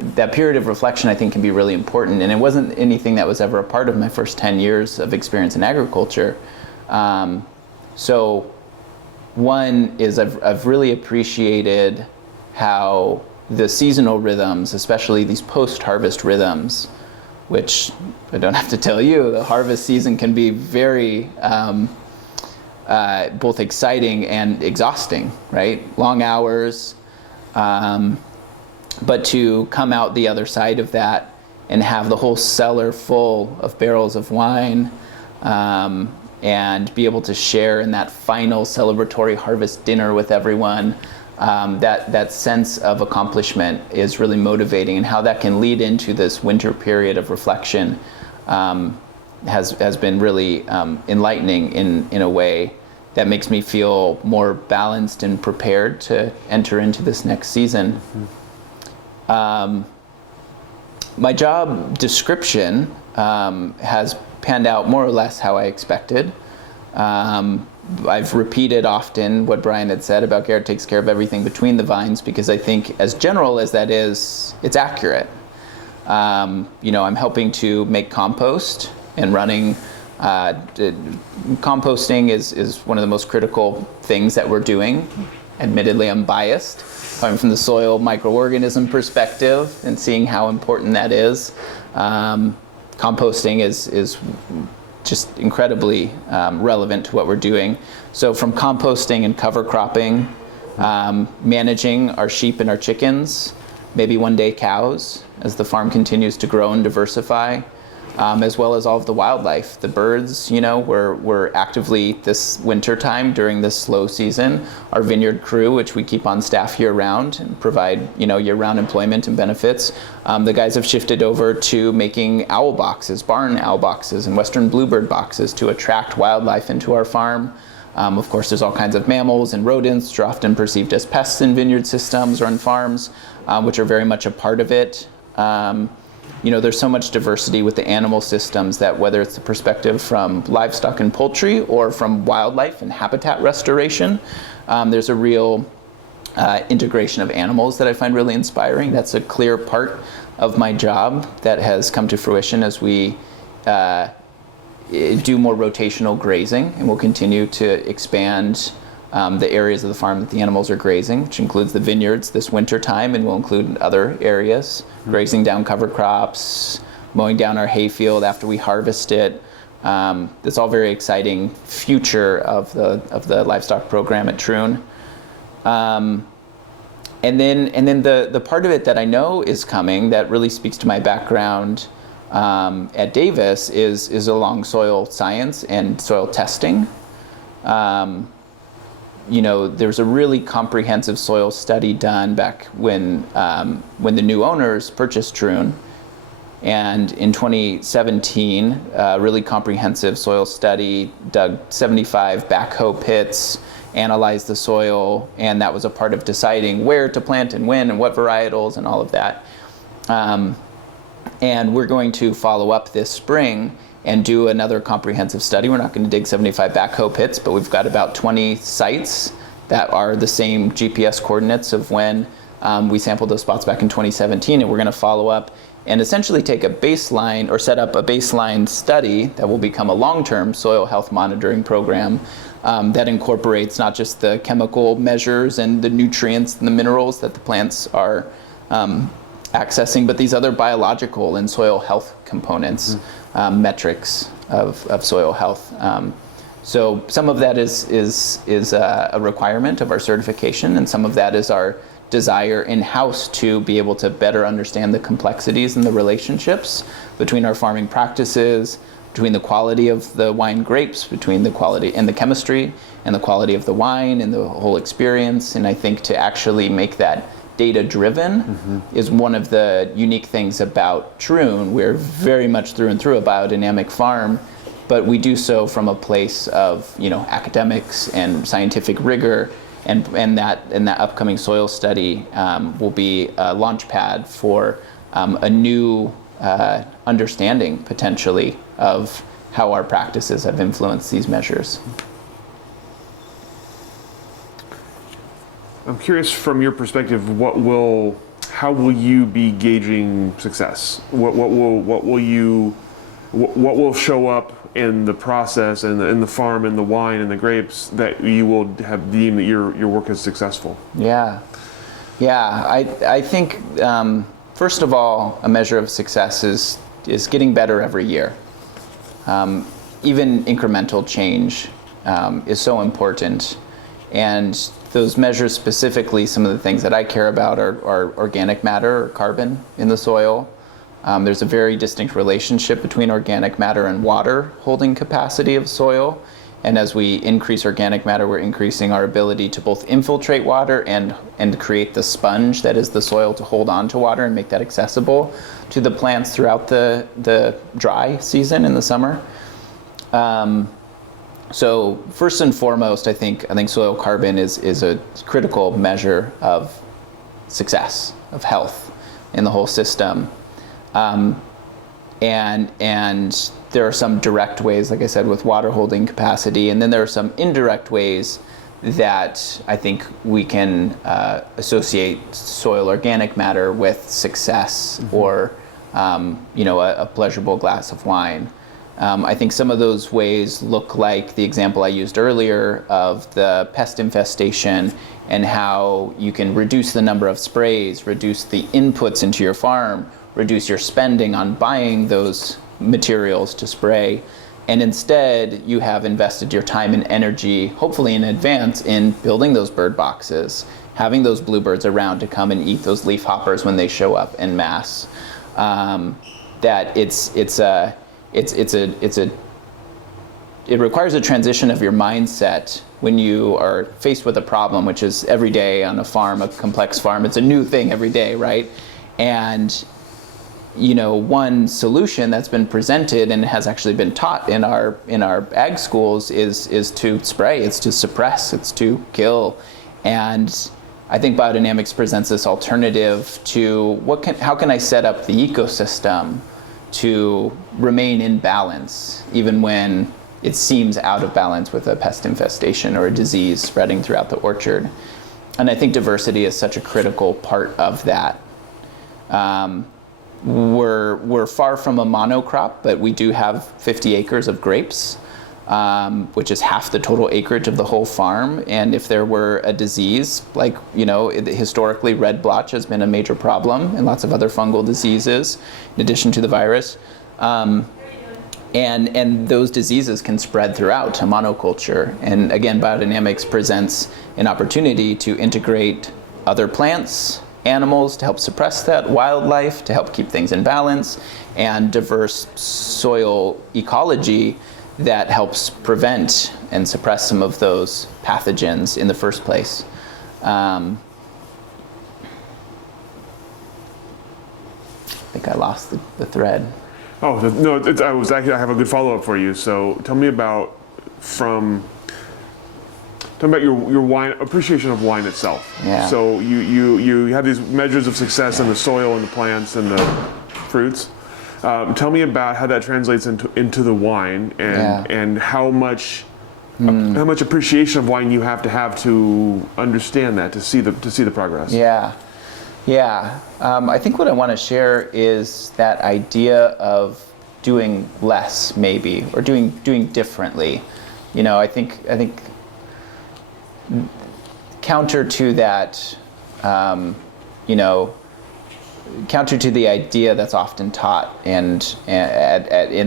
That period of reflection I think can be really important, and it wasn't anything that was ever a part of my first 10 years of experience in agriculture. So one is I've really appreciated how the seasonal rhythms, especially these post-harvest rhythms, which I don't have to tell you, the harvest season can be very both exciting and exhausting, right? Long hours, but to come out the other side of that and have the whole cellar full of barrels of wine, and be able to share in that final celebratory harvest dinner with everyone, that sense of accomplishment is really motivating, and how that can lead into this winter period of reflection has been really enlightening in a way that makes me feel more balanced and prepared to enter into this next season. My job description has panned out more or less how I expected. I've repeated often what Brian had said about Garett takes care of everything between the vines, because I think, as general as that is, it's accurate. I'm helping to make compost and running. Composting is one of the most critical things that we're doing. Admittedly, I'm biased, coming from the soil microorganism perspective and seeing how important that is. Composting is just incredibly relevant to what we're doing. So from composting and cover cropping, managing our sheep and our chickens, maybe one day cows, as the farm continues to grow and diversify, as well as all of the wildlife, the birds. We're actively this winter time during this slow season, our vineyard crew, which we keep on staff year round and provide year-round employment and benefits. The guys have shifted over to making owl boxes, barn owl boxes, and western bluebird boxes to attract wildlife into our farm. Of course, there's all kinds of mammals and rodents, which are often perceived as pests in vineyard systems or in farms, which are very much a part of it. There's so much diversity with the animal systems that, whether it's the perspective from livestock and poultry or from wildlife and habitat restoration, there's a real integration of animals that I find really inspiring. That's a clear part of my job that has come to fruition as we do more rotational grazing, and we'll continue to expand the areas of the farm that the animals are grazing, which includes the vineyards this winter time, and will include other areas, grazing down cover crops, mowing down our hayfield after we harvest it. That's all very exciting future of the livestock program at Troon. And then the part of it that I know is coming that really speaks to my background at Davis is along soil science and soil testing. There's a really comprehensive soil study done back when the new owners purchased Troon, and in 2017, a really comprehensive soil study dug 75 backhoe pits, analyzed the soil, and that was a part of deciding where to plant and when and what varietals and all of that. And we're going to follow up this spring and do another comprehensive study. We're not going to dig 75 backhoe pits, but we've got about 20 sites that are the same GPS coordinates of when we sampled those spots back in 2017, and we're going to follow up and essentially take a baseline, or set up a baseline study that will become a long-term soil health monitoring program that incorporates not just the chemical measures and the nutrients and the minerals that the plants are accessing, but these other biological and soil health components, metrics of soil health. So some of that is a requirement of our certification, and some of that is our desire in-house to be able to better understand the complexities and the relationships between our farming practices, between the quality of the wine grapes, between the quality and the chemistry and the quality of the wine and the whole experience. And I think to actually make that data-driven is one of the unique things about Troon. We're very much through and through a biodynamic farm, but we do so from a place of academics and scientific rigor, and that upcoming soil study will be a launch pad for a new understanding potentially of how our practices have influenced these measures. I'm curious, from your perspective, how will you be gauging success? What will show up in the process and in the farm and the wine and the grapes that you will have deemed that your work is successful? Yeah. I think first of all, a measure of success is is getting better every year. Even incremental change is so important. And those measures specifically, some of the things that I care about are organic matter or carbon in the soil. There's a very distinct relationship between organic matter and water holding capacity of soil. And as we increase organic matter, we're increasing our ability to both infiltrate water and create the sponge that is the soil to hold on to water and make that accessible to the plants throughout the dry season in the summer. So first and foremost, I think soil carbon is a critical measure of success, of health in the whole system. And there are some direct ways, like I said, with water holding capacity, and then there are some indirect ways that I think we can associate soil organic matter with success, or a pleasurable glass of wine. I think some of those ways look like the example I used earlier of the pest infestation and how you can reduce the number of sprays, reduce the inputs into your farm, reduce your spending on buying those materials to spray, and instead you have invested your time and energy, hopefully in advance, in building those bird boxes, having those bluebirds around to come and eat those leaf hoppers when they show up en masse. That it requires a transition of your mindset when you are faced with a problem, which is every day on a farm, a complex farm. It's a new thing every day, right? And one solution that's been presented and has actually been taught in our ag schools is to spray, it's to suppress, it's to kill. And I think biodynamics presents this alternative to how can I set up the ecosystem to remain in balance, even when it seems out of balance with a pest infestation or a disease spreading throughout the orchard. And I think diversity is such a critical part of that. We're far from a monocrop, but we do have 50 acres of grapes, which is half the total acreage of the whole farm. And if there were a disease, like, historically red blotch has been a major problem, and lots of other fungal diseases, in addition to the virus. And those diseases can spread throughout a monoculture. And again, biodynamics presents an opportunity to integrate other plants, animals to help suppress that, wildlife to help keep things in balance, and diverse soil ecology that helps prevent and suppress some of those pathogens in the first place. I think I lost the thread. Oh, no, I have a good follow-up for you. So tell me about your wine appreciation of wine itself. Yeah. So you have these measures of success in the soil and the plants and the fruits. Tell me about how that translates into the wine and how much appreciation of wine you have to understand that, to see the progress. Yeah. I think what I want to share is that idea of doing less, maybe, or doing differently. I think counter to that, counter to the idea that's often taught and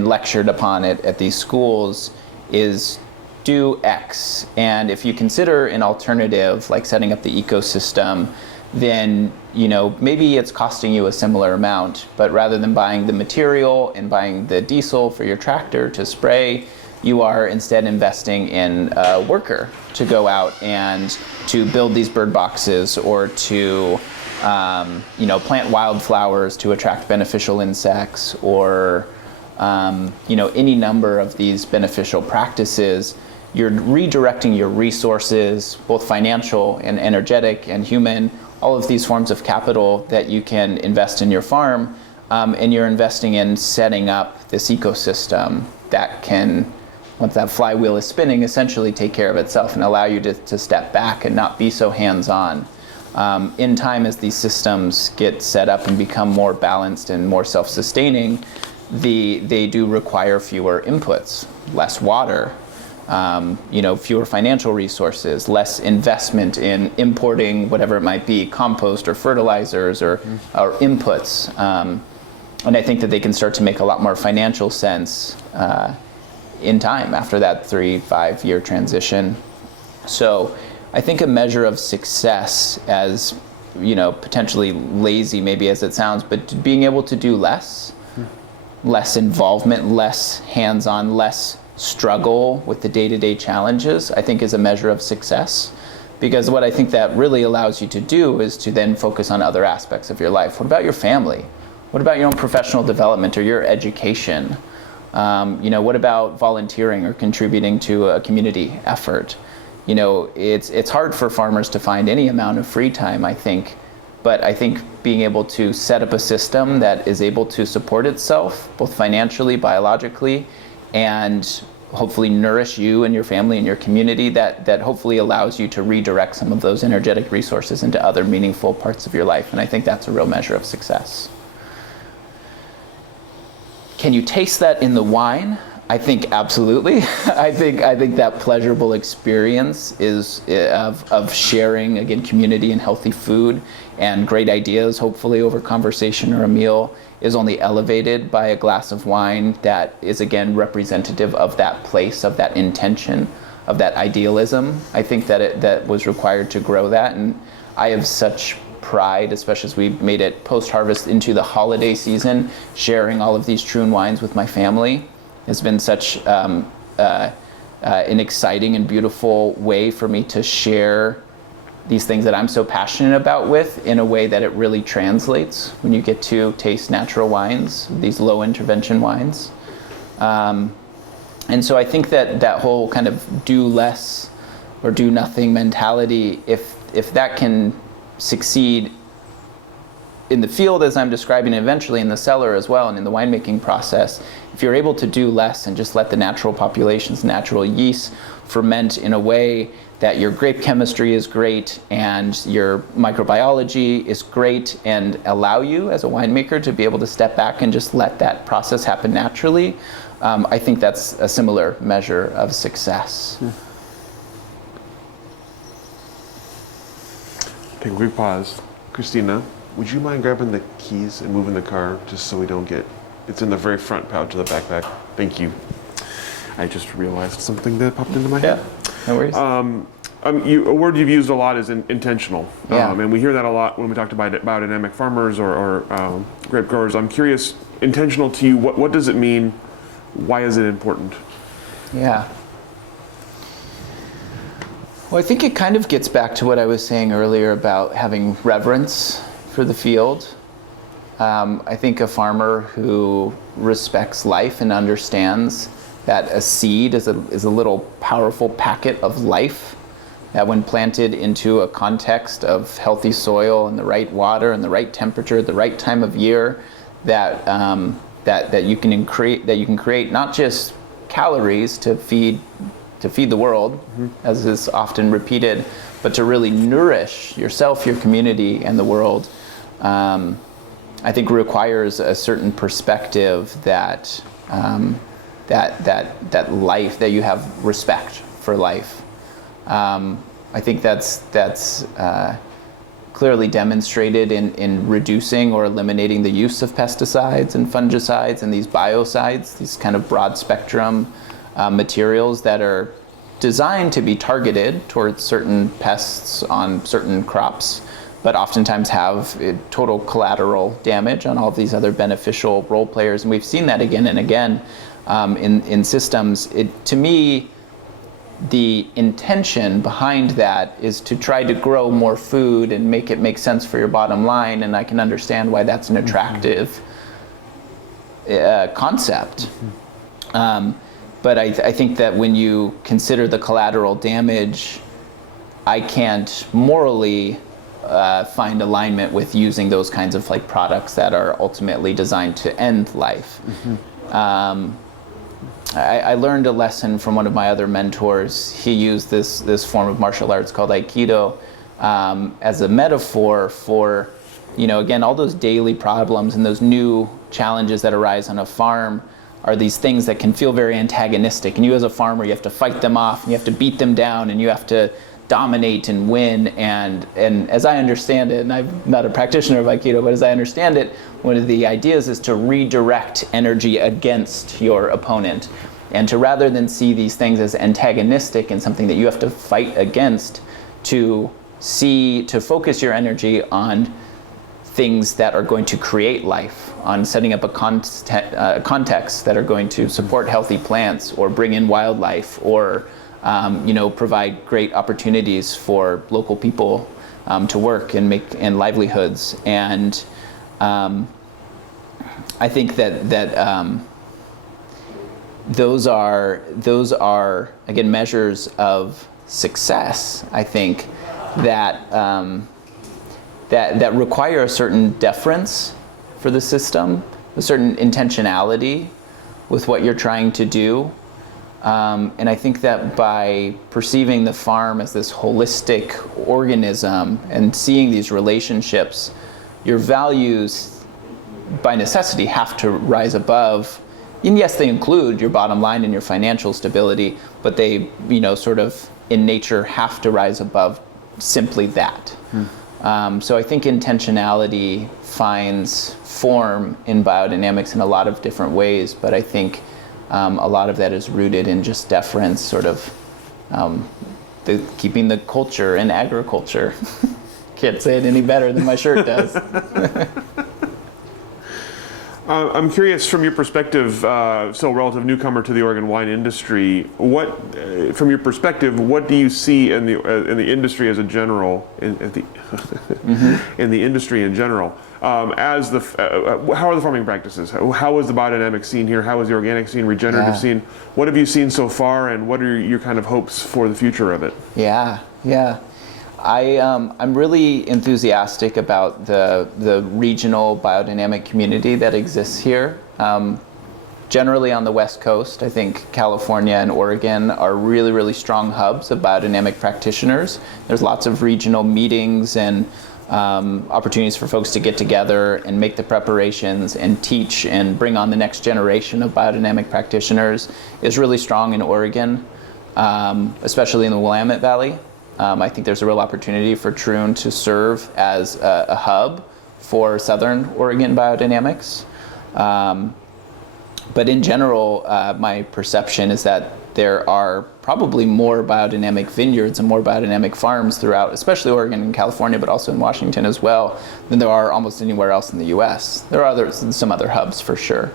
lectured upon at these schools is do X. And if you consider an alternative, like setting up the ecosystem, then maybe it's costing you a similar amount, but rather than buying the material and buying the diesel for your tractor to spray, you are instead investing in a worker to go out and to build these bird boxes, or to plant wildflowers to attract beneficial insects, or any number of these beneficial practices. You're redirecting your resources, both financial and energetic and human, all of these forms of capital that you can invest in your farm, and you're investing in setting up this ecosystem that can, once that flywheel is spinning, essentially take care of itself and allow you to step back and not be so hands-on. In time, as these systems get set up and become more balanced and more self-sustaining, they do require fewer inputs, less water, fewer financial resources, less investment in importing whatever it might be, compost or fertilizers or inputs. And I think that they can start to make a lot more financial sense in time after that 3-5 year transition. So I think a measure of success, as potentially lazy maybe as it sounds, but being able to do less involvement, less hands-on, less struggle with the day-to-day challenges, I think is a measure of success. Because what I think that really allows you to do is to then focus on other aspects of your life. What about your family? What about your own professional development or your education? What about volunteering or contributing to a community effort? It's hard for farmers to find any amount of free time, I think. But I think being able to set up a system that is able to support itself, both financially, biologically, and hopefully nourish you and your family and your community, that hopefully allows you to redirect some of those energetic resources into other meaningful parts of your life. And I think that's a real measure of success. Can you taste that in the wine? I think absolutely. I think that pleasurable experience is of sharing, again, community and healthy food and great ideas, hopefully over conversation or a meal, is only elevated by a glass of wine that is, again, representative of that place, of that intention, of that idealism. I think that was required to grow that, and I have such pride, especially as we made it post-harvest into the holiday season, sharing all of these Troon wines with my family. It's been such an exciting and beautiful way for me to share these things that I'm so passionate about with in a way that it really translates when you get to taste natural wines, these low intervention wines. And so I think that whole kind of do less or do nothing mentality, if that can succeed in the field as I'm describing, and eventually in the cellar as well and in the winemaking process, if you're able to do less and just let the natural populations, natural yeasts ferment in a way that your grape chemistry is great and your microbiology is great, and allow you as a winemaker to be able to step back and just let that process happen naturally, I think that's a similar measure of success. Take a quick pause. Christina, would you mind grabbing the keys and moving the car just so we don't get, it's in the very front pouch of the backpack. Thank you. I just realized something that popped into my head. Yeah, no worries. A word you've used a lot is intentional. Yeah. And we hear that a lot when we talk to biodynamic farmers or grape growers. I'm curious, intentional to you, what does it mean? Why is it important? Yeah. Well, I think it kind of gets back to what I was saying earlier about having reverence for the field. I think a farmer who respects life and understands that a seed is a little powerful packet of life, that when planted into a context of healthy soil and the right water and the right temperature at the right time of year, that you can create not just calories to feed the world, as is often repeated, but to really nourish yourself, your community, and the world. I think requires a certain perspective that life, that you have respect for life. I think that's clearly demonstrated in reducing or eliminating the use of pesticides and fungicides and these biocides, these kind of broad spectrum materials that are designed to be targeted towards certain pests on certain crops, but oftentimes have total collateral damage on all of these other beneficial role players. And we've seen that again and again in systems. To me, the intention behind that is to try to grow more food and make it make sense for your bottom line, and I can understand why that's an attractive concept. But I think that when you consider the collateral damage, I can't morally find alignment with using those kinds of products that are ultimately designed to end life. I learned a lesson from one of my other mentors. He used this form of martial arts called Aikido as a metaphor for, again, all those daily problems and those new challenges that arise on a farm are these things that can feel very antagonistic. And you as a farmer, you have to fight them off, and you have to beat them down, and you have to dominate and win. And as I understand it, and I'm not a practitioner of Aikido, but as I understand it, one of the ideas is to redirect energy against your opponent. And to, rather than see these things as antagonistic and something that you have to fight against, to focus your energy on things that are going to create life, on setting up a context that are going to support healthy plants or bring in wildlife, or provide great opportunities for local people to work and make livelihoods. And I think that those are again measures of success. I think that that require a certain deference for the system, a certain intentionality with what you're trying to do. And I think that by perceiving the farm as this holistic organism and seeing these relationships, your values by necessity have to rise above. And yes, they include your bottom line and your financial stability, but they, sort of in nature have to rise above simply that. So I think intentionality finds form in biodynamics in a lot of different ways, but I think a lot of that is rooted in just deference, sort of keeping the culture in agriculture. Can't say it any better than my shirt does. I'm curious, from your perspective, so relative newcomer to the Oregon wine industry, from your perspective, what do you see in the industry as a general, in the industry in general, how are the farming practices? How is the biodynamic scene here? How is the organic scene, regenerative scene? What have you seen so far, and what are your kind of hopes for the future of it? Yeah. I'm really enthusiastic about the regional biodynamic community that exists here. Generally on the West Coast, I think California and Oregon are really, really strong hubs of biodynamic practitioners. There's lots of regional meetings and opportunities for folks to get together and make the preparations and teach and bring on the next generation of biodynamic practitioners is really strong in Oregon, especially in the Willamette Valley. I think there's a real opportunity for Troon to serve as a hub for Southern Oregon biodynamics. But in general, my perception is that there are probably more biodynamic vineyards and more biodynamic farms throughout, especially Oregon and California, but also in Washington as well, than there are almost anywhere else in the US. There are some other hubs for sure.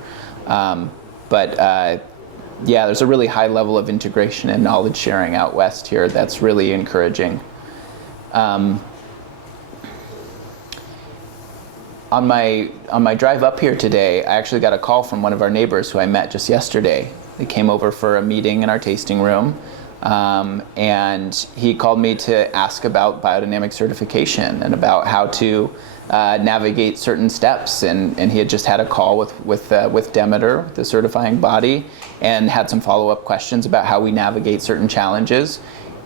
Yeah, there's a really high level of integration and knowledge sharing out west here that's really encouraging. On my drive up here today, I actually got a call from one of our neighbors who I met just yesterday. They came over for a meeting in our tasting room, and he called me to ask about biodynamic certification and about how to navigate certain steps. And he had just had a call with Demeter, the certifying body, and had some follow-up questions about how we navigate certain challenges.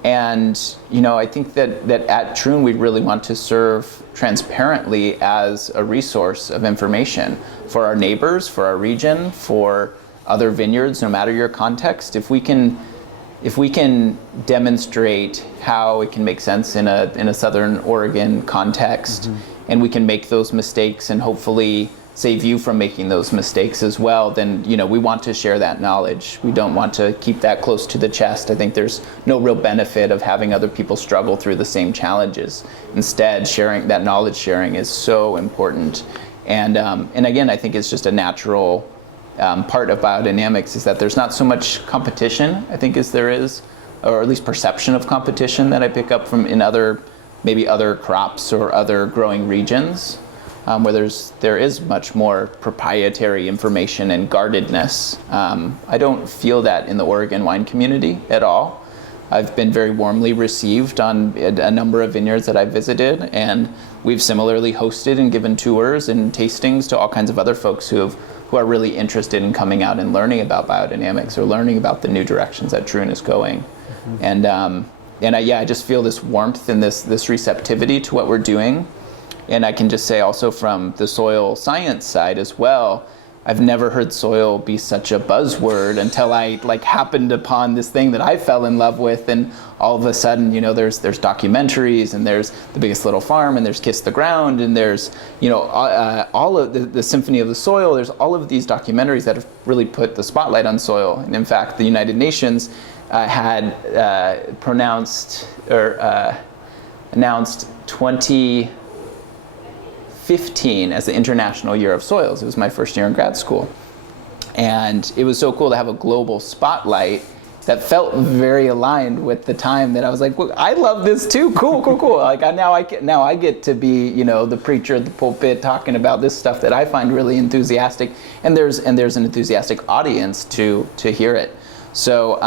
And I think that at Troon we really want to serve transparently as a resource of information for our neighbors, for our region, for other vineyards, no matter your context. If we can demonstrate how it can make sense in a Southern Oregon context, and we can make those mistakes and hopefully save you from making those mistakes as well, then we want to share that knowledge. We don't want to keep that close to the chest. I think there's no real benefit of having other people struggle through the same challenges. Instead, that knowledge sharing is so important. And again, I think it's just a natural part of biodynamics is that there's not so much competition, I think, as there is, or at least perception of competition that I pick up from in maybe other crops or other growing regions, where there is much more proprietary information and guardedness. I don't feel that in the Oregon wine community at all. I've been very warmly received on a number of vineyards that I've visited, and we've similarly hosted and given tours and tastings to all kinds of other folks who are really interested in coming out and learning about biodynamics or learning about the new directions that Troon is going. And I just feel this warmth and this receptivity to what we're doing. And I can just say also from the soil science side as well, I've never heard soil be such a buzzword until I like happened upon this thing that I fell in love with, and all of a sudden, there's documentaries, and there's The Biggest Little Farm, and there's Kiss the Ground, and there's all of the Symphony of the Soil. There's all of these documentaries that have really put the spotlight on soil. And in fact, the United Nations had announced 2015 as the International Year of Soils. It was my first year in grad school. And it was so cool to have a global spotlight that felt very aligned with the time that I was like, well, I love this too. Cool. Like now I get to be, the preacher at the pulpit talking about this stuff that I find really enthusiastic, and there's an enthusiastic audience to hear it. So,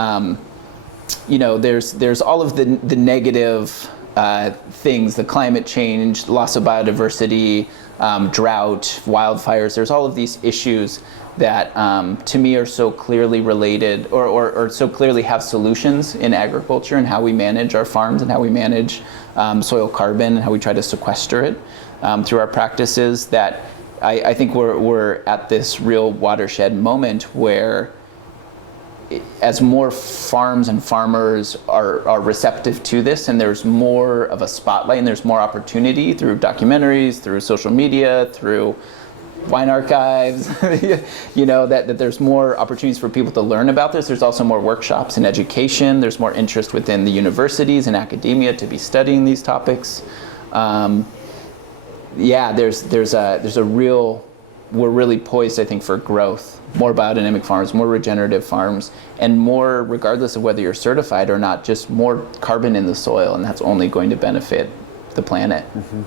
there's all of the negative things, the climate change, loss of biodiversity, drought, wildfires. There's all of these issues that to me are so clearly related or so clearly have solutions in agriculture and how we manage our farms and how we manage soil carbon and how we try to sequester it through our practices, that I think we're at this real watershed moment where as more farms and farmers are receptive to this, and there's more of a spotlight and there's more opportunity through documentaries, through social media, through wine archives, that there's more opportunities for people to learn about this. There's also more workshops and education. There's more interest within the universities and academia to be studying these topics. We're really poised, I think, for growth. More biodynamic farms, more regenerative farms, and more, regardless of whether you're certified or not, just more carbon in the soil, and that's only going to benefit the planet. Mm-hmm.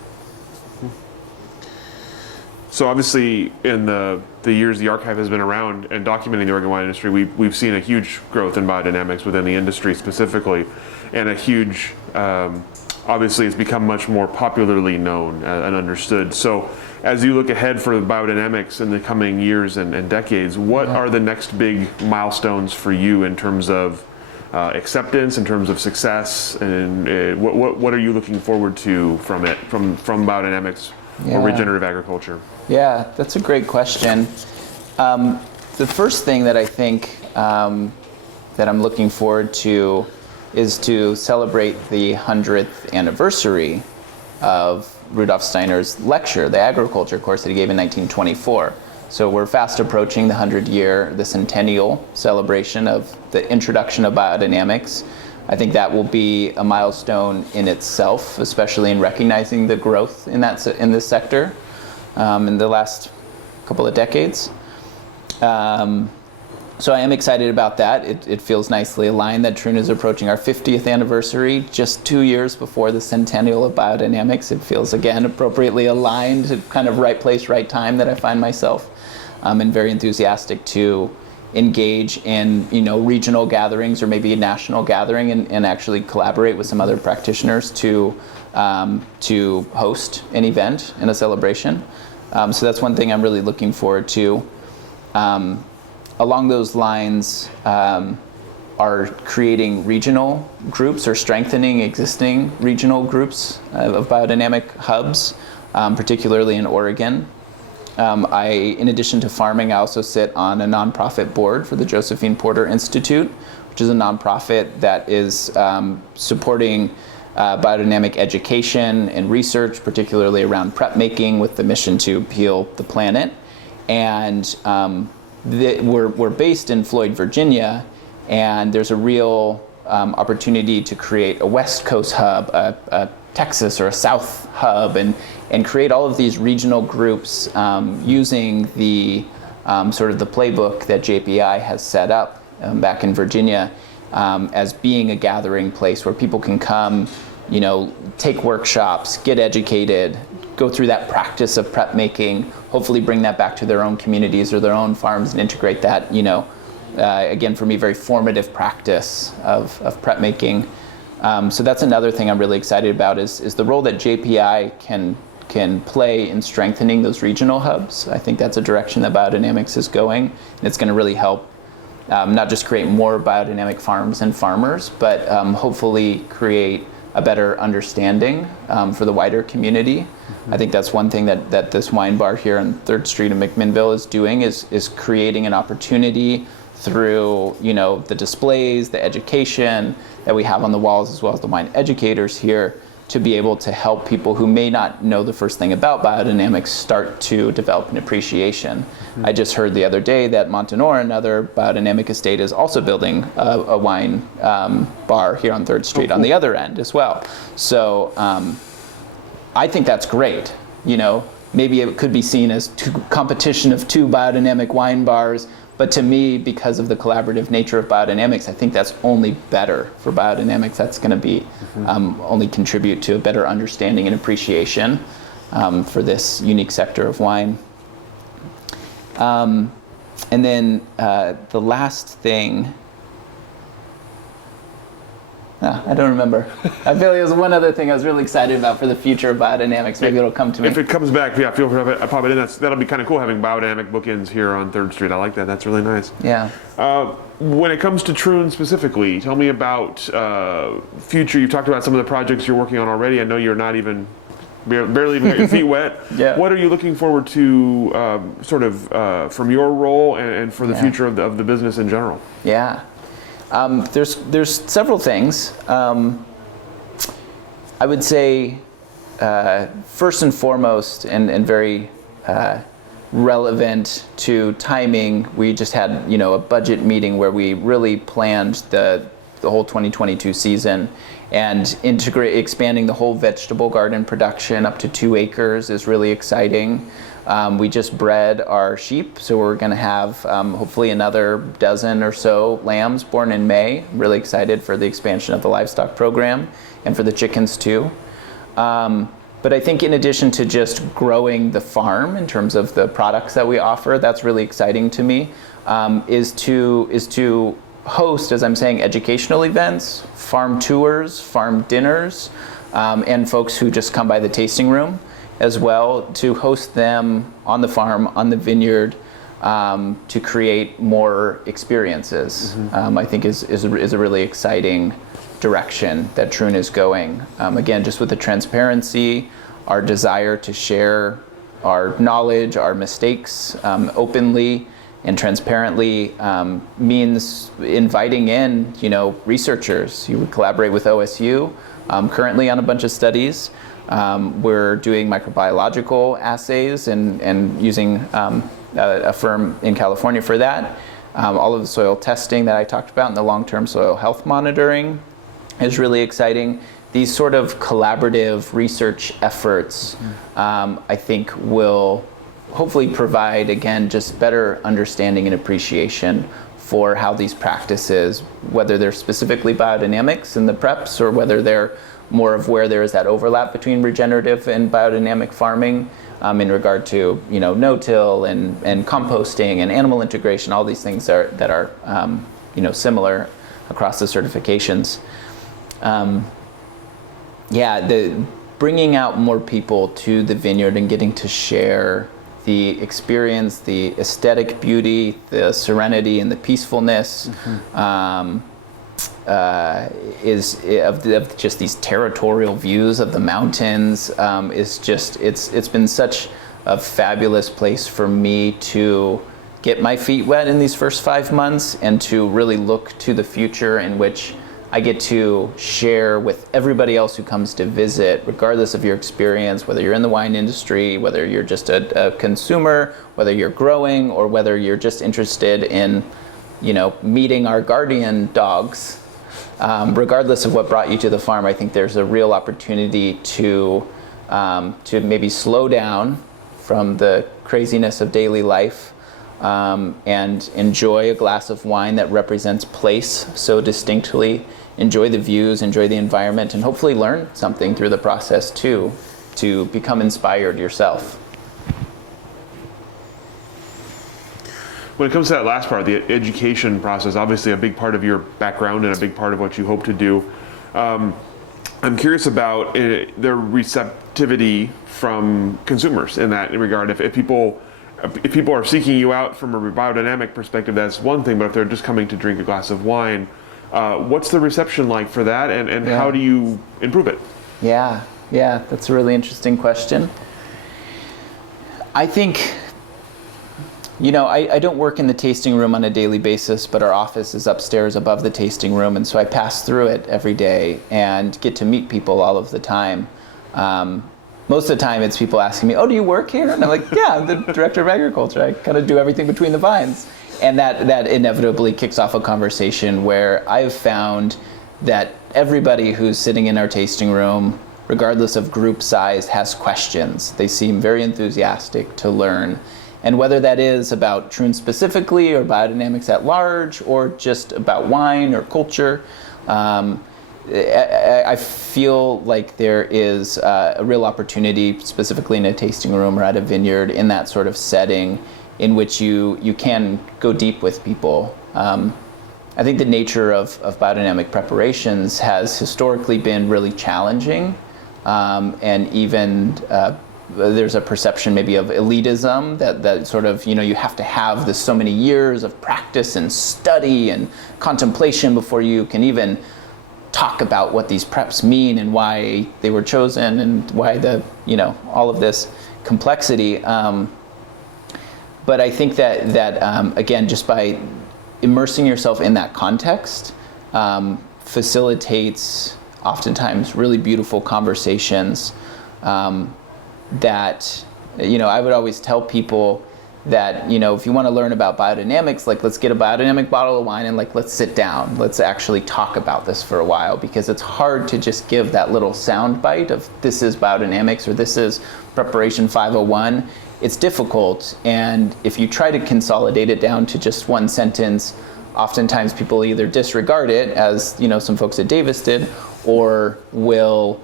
So obviously, in the years the archive has been around and documenting the Oregon wine industry, we've seen a huge growth in biodynamics within the industry specifically, and a huge, obviously it's become much more popularly known and understood. So as you look ahead for the biodynamics in the coming years and decades, what are the next big milestones for you in terms of acceptance, in terms of success, and what are you looking forward to from biodynamics or regenerative agriculture? Yeah, that's a great question. The first thing that I think that I'm looking forward to is to celebrate the 100th anniversary of Rudolf Steiner's lecture, the agriculture course that he gave in 1924. So we're fast approaching the centennial celebration of the introduction of biodynamics. I think that will be a milestone in itself, especially in recognizing the growth in this sector in the last couple of decades. So I am excited about that. It feels nicely aligned that Troon is approaching our 50th anniversary, just 2 years before the centennial of biodynamics. It feels, again, appropriately aligned, kind of right place, right time that I find myself, and very enthusiastic to engage in regional gatherings or maybe a national gathering and actually collaborate with some other practitioners to host an event and a celebration. So that's one thing I'm really looking forward to. Along those lines, are creating regional groups or strengthening existing regional groups of biodynamic hubs, particularly in Oregon. In addition to farming, I also sit on a nonprofit board for the Josephine Porter Institute, which is a nonprofit that is supporting biodynamic education and research, particularly around prep making, with the mission to heal the planet. And we're based in Floyd, Virginia, and there's a real opportunity to create a West Coast hub, a Texas or a South hub, and create all of these regional groups using the sort of the playbook that JPI has set up back in Virginia as being a gathering place where people can come, take workshops, get educated, go through that practice of prep making, hopefully bring that back to their own communities or their own farms and integrate that, again, for me, very formative practice of prep making. So that's another thing I'm really excited about is the role that JPI can play in strengthening those regional hubs. I think that's a direction that biodynamics is going, and it's going to really help not just create more biodynamic farms and farmers, but hopefully create a better understanding for the wider community. I think that's one thing that this wine bar here on 3rd Street in McMinnville is doing, is creating an opportunity through, the displays, the education that we have on the walls, as well as the wine educators here, to be able to help people who may not know the first thing about biodynamics start to develop an appreciation. I just heard the other day that Montenor, another biodynamic estate, is also building a wine bar here on 3rd Street on the other end as well. So I think that's great. Maybe it could be seen as competition of two biodynamic wine bars, but to me, because of the collaborative nature of biodynamics, I think that's only better for biodynamics. That's going to be only contribute to a better understanding and appreciation for this unique sector of wine. And then the last thing, I don't remember. I feel like there was one other thing I was really excited about for the future of biodynamics. Maybe it'll come to me. If it comes back, yeah, feel free to pop it in. That'll be kind of cool having biodynamic bookends here on 3rd Street. I like that. That's really nice. Yeah. When it comes to Troon specifically, tell me about future. You've talked about some of the projects you're working on already. I know you're not even barely even got your feet wet. Yeah. What are you looking forward to, from your role and for the future of the business in general? Yeah. There's several things. I would say first and foremost, and very relevant to timing, we just had a budget meeting where we really planned the whole 2022 season, and expanding the whole vegetable garden production up to 2 acres is really exciting. We just bred our sheep, so we're going to have hopefully another dozen or so lambs born in May. I'm really excited for the expansion of the livestock program and for the chickens too. But I think in addition to just growing the farm in terms of the products that we offer, that's really exciting to me, is to host, as I'm saying, educational events, farm tours, farm dinners, and folks who just come by the tasting room as well, to host them on the farm, on the vineyard, to create more experiences. I think is a really exciting direction that Troon is going. Again, just with the transparency, our desire to share our knowledge, our mistakes openly and transparently, means inviting in, researchers. You would collaborate with OSU currently on a bunch of studies. We're doing microbiological assays and using a firm in California for that. All of the soil testing that I talked about and the long-term soil health monitoring is really exciting. These sort of collaborative research efforts, I think, will hopefully provide, again, just better understanding and appreciation for how these practices, whether they're specifically biodynamics in the preps or whether they're more of where there is that overlap between regenerative and biodynamic farming, in regard to no-till and composting and animal integration. All these things that are similar across the certifications. The bringing out more people to the vineyard and getting to share the experience, the aesthetic beauty, the serenity, and the peacefulness. Is of just these territorial views of the mountains, is just it's been such a fabulous place for me to get my feet wet in these first 5 months and to really look to the future in which I get to share with everybody else who comes to visit, regardless of your experience, whether you're in the wine industry, whether you're just a consumer, whether you're growing, or whether you're just interested in meeting our guardian dogs. Regardless of what brought you to the farm, I think there's a real opportunity to maybe slow down from the craziness of daily life, and enjoy a glass of wine that represents place so distinctly, enjoy the views, enjoy the environment, and hopefully learn something through the process too, to become inspired yourself. When it comes to that last part, the education process, obviously a big part of your background and a big part of what you hope to do. I'm curious about the receptivity from consumers in that regard. If people are seeking you out from a biodynamic perspective, that's one thing, but if they're just coming to drink a glass of wine, What's the reception like for that, and how do you improve it? Yeah, that's a really interesting question. I think, I don't work in the tasting room on a daily basis, but our office is upstairs above the tasting room, and so I pass through it every day and get to meet people all of the time. Most of the time it's people asking me, oh, do you work here? And I'm like, yeah, I'm the director of agriculture. I kind of do everything between the vines. And that inevitably kicks off a conversation where I've found that everybody who's sitting in our tasting room, regardless of group size, has questions. They seem very enthusiastic to learn. And whether that is about Troon specifically or biodynamics at large or just about wine or culture, I feel like there is a real opportunity, specifically in a tasting room or at a vineyard, in that sort of setting in which you can go deep with people. I think the nature of biodynamic preparations has historically been really challenging, and even there's a perception maybe of elitism that sort of, you have to have this so many years of practice and study and contemplation before you can even talk about what these preps mean and why they were chosen and why all of this complexity. But I think that again, just by immersing yourself in that context, facilitates oftentimes really beautiful conversations that, I would always tell people that, if you want to learn about biodynamics, let's get a biodynamic bottle of wine and let's sit down. Let's actually talk about this for a while, because it's hard to just give that little sound bite of this is biodynamics or this is preparation 501. It's difficult, and if you try to consolidate it down to just one sentence, oftentimes people either disregard it, as some folks at Davis did, or will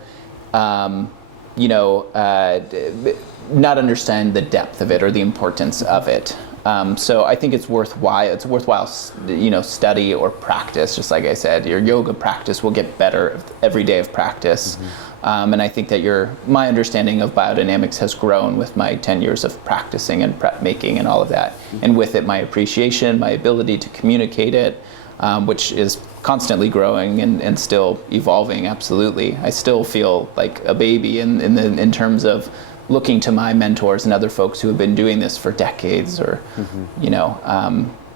not understand the depth of it or the importance of it. So I think it's worthwhile. It's a worthwhile, study or practice. Just like I said, your yoga practice will get better every day of practice. And I think that my understanding of biodynamics has grown with my 10 years of practicing and prep making and all of that. And with it, my appreciation, my ability to communicate it, which is constantly growing and still evolving. Absolutely, I still feel like a baby in terms of looking to my mentors and other folks who have been doing this for decades, or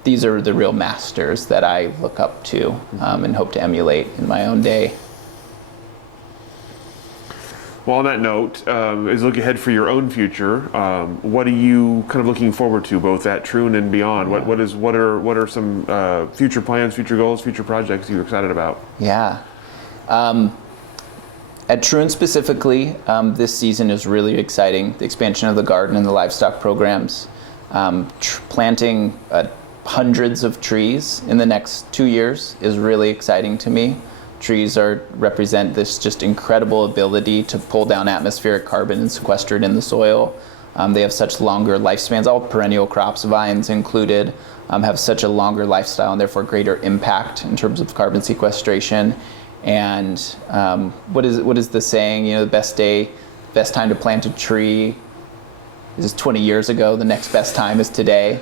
these are the real masters that I look up to and hope to emulate in my own day. Well, on that note, as you look ahead for your own future, what are you kind of looking forward to, both at Troon and beyond? Yeah. What are some future plans, future goals, future projects you're excited about? Yeah. At Troon specifically, this season is really exciting. The expansion of the garden and the livestock programs, planting hundreds of trees in the next 2 years is really exciting to me. Trees represent this just incredible ability to pull down atmospheric carbon and sequester it in the soil. They have such longer lifespans. All perennial crops, vines included, have such a longer lifestyle and therefore greater impact in terms of carbon sequestration. And what is the saying? The best time to plant a tree is 20 years ago. The next best time is today.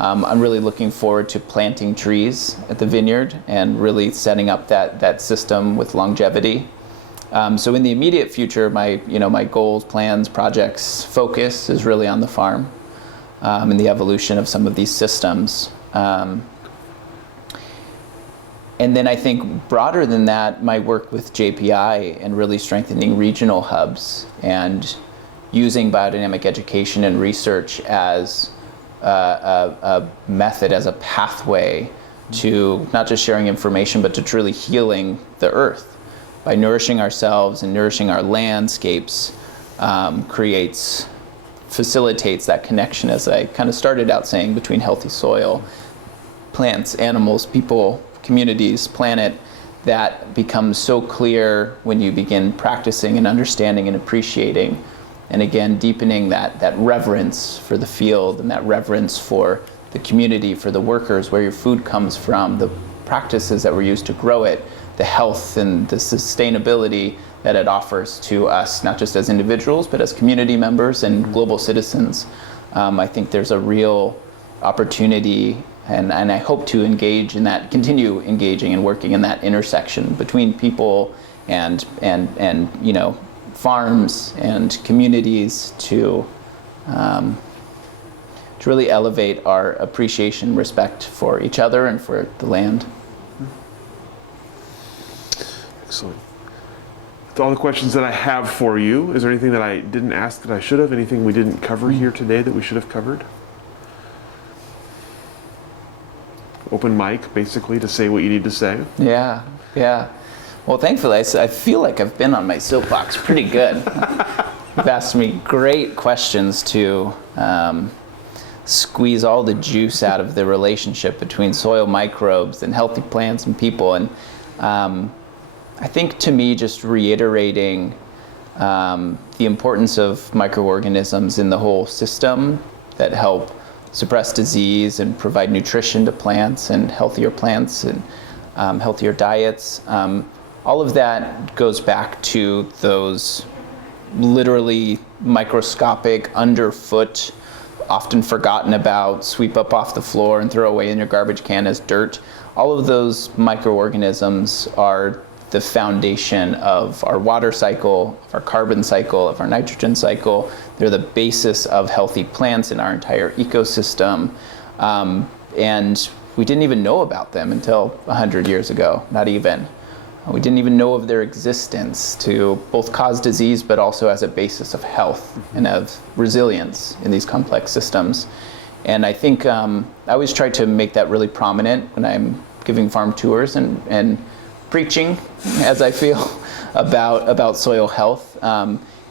I'm really looking forward to planting trees at the vineyard and really setting up that system with longevity. So in the immediate future, my goals, plans, projects, focus is really on the farm and the evolution of some of these systems. And then I think broader than that, my work with JPI and really strengthening regional hubs and using biodynamic education and research as a method, as a pathway to not just sharing information, but to truly healing the earth. By nourishing ourselves and nourishing our landscapes, facilitates that connection, as I kind of started out saying, between healthy soil, plants, animals, people, communities, planet, that becomes so clear when you begin practicing and understanding and appreciating. And again, deepening that reverence for the field and that reverence for the community, for the workers, where your food comes from, the practices that were used to grow it, the health and the sustainability that it offers to us, not just as individuals, but as community members and global citizens. I think there's a real opportunity And I hope to engage in that, continue engaging and working in that intersection between people and farms and communities to really elevate our appreciation, respect for each other and for the land. Excellent. That's all the questions that I have for you. Is there anything that I didn't ask that I should have? Anything we didn't cover here today that we should have covered? Open mic, basically, to say what you need to say. Yeah. Well, thankfully, I feel like I've been on my soapbox pretty good. You've asked me great questions to squeeze all the juice out of the relationship between soil microbes and healthy plants and people. And I think, to me, just reiterating the importance of microorganisms in the whole system that help suppress disease and provide nutrition to plants and healthier diets. All of that goes back to those literally microscopic, underfoot, often forgotten about, sweep up off the floor and throw away in your garbage can as dirt. All of those microorganisms are the foundation of our water cycle, of our carbon cycle, of our nitrogen cycle. They're the basis of healthy plants in our entire ecosystem. And we didn't even know about them until 100 years ago, not even. We didn't even know of their existence to both cause disease, but also as a basis of health and of resilience in these complex systems. And I think I always try to make that really prominent when I'm giving farm tours and preaching, as I feel, about soil health,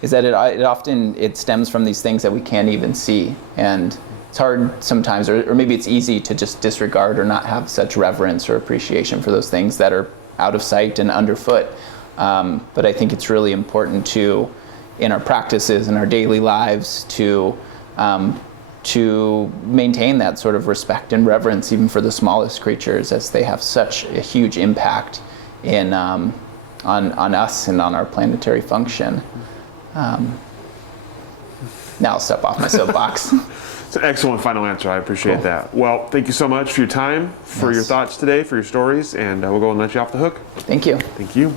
is that it often stems from these things that we can't even see. And it's hard sometimes, or maybe it's easy to just disregard or not have such reverence or appreciation for those things that are out of sight and underfoot. But I think it's really important to, in our practices, in our daily lives, to maintain that sort of respect and reverence even for the smallest creatures, as they have such a huge impact on us and on our planetary function. Now I'll step off my soapbox. It's an excellent final answer. I appreciate that. Well, thank you so much for your time, for your thoughts today, for your stories, and we'll go and let you off the hook. Thank you. Thank you.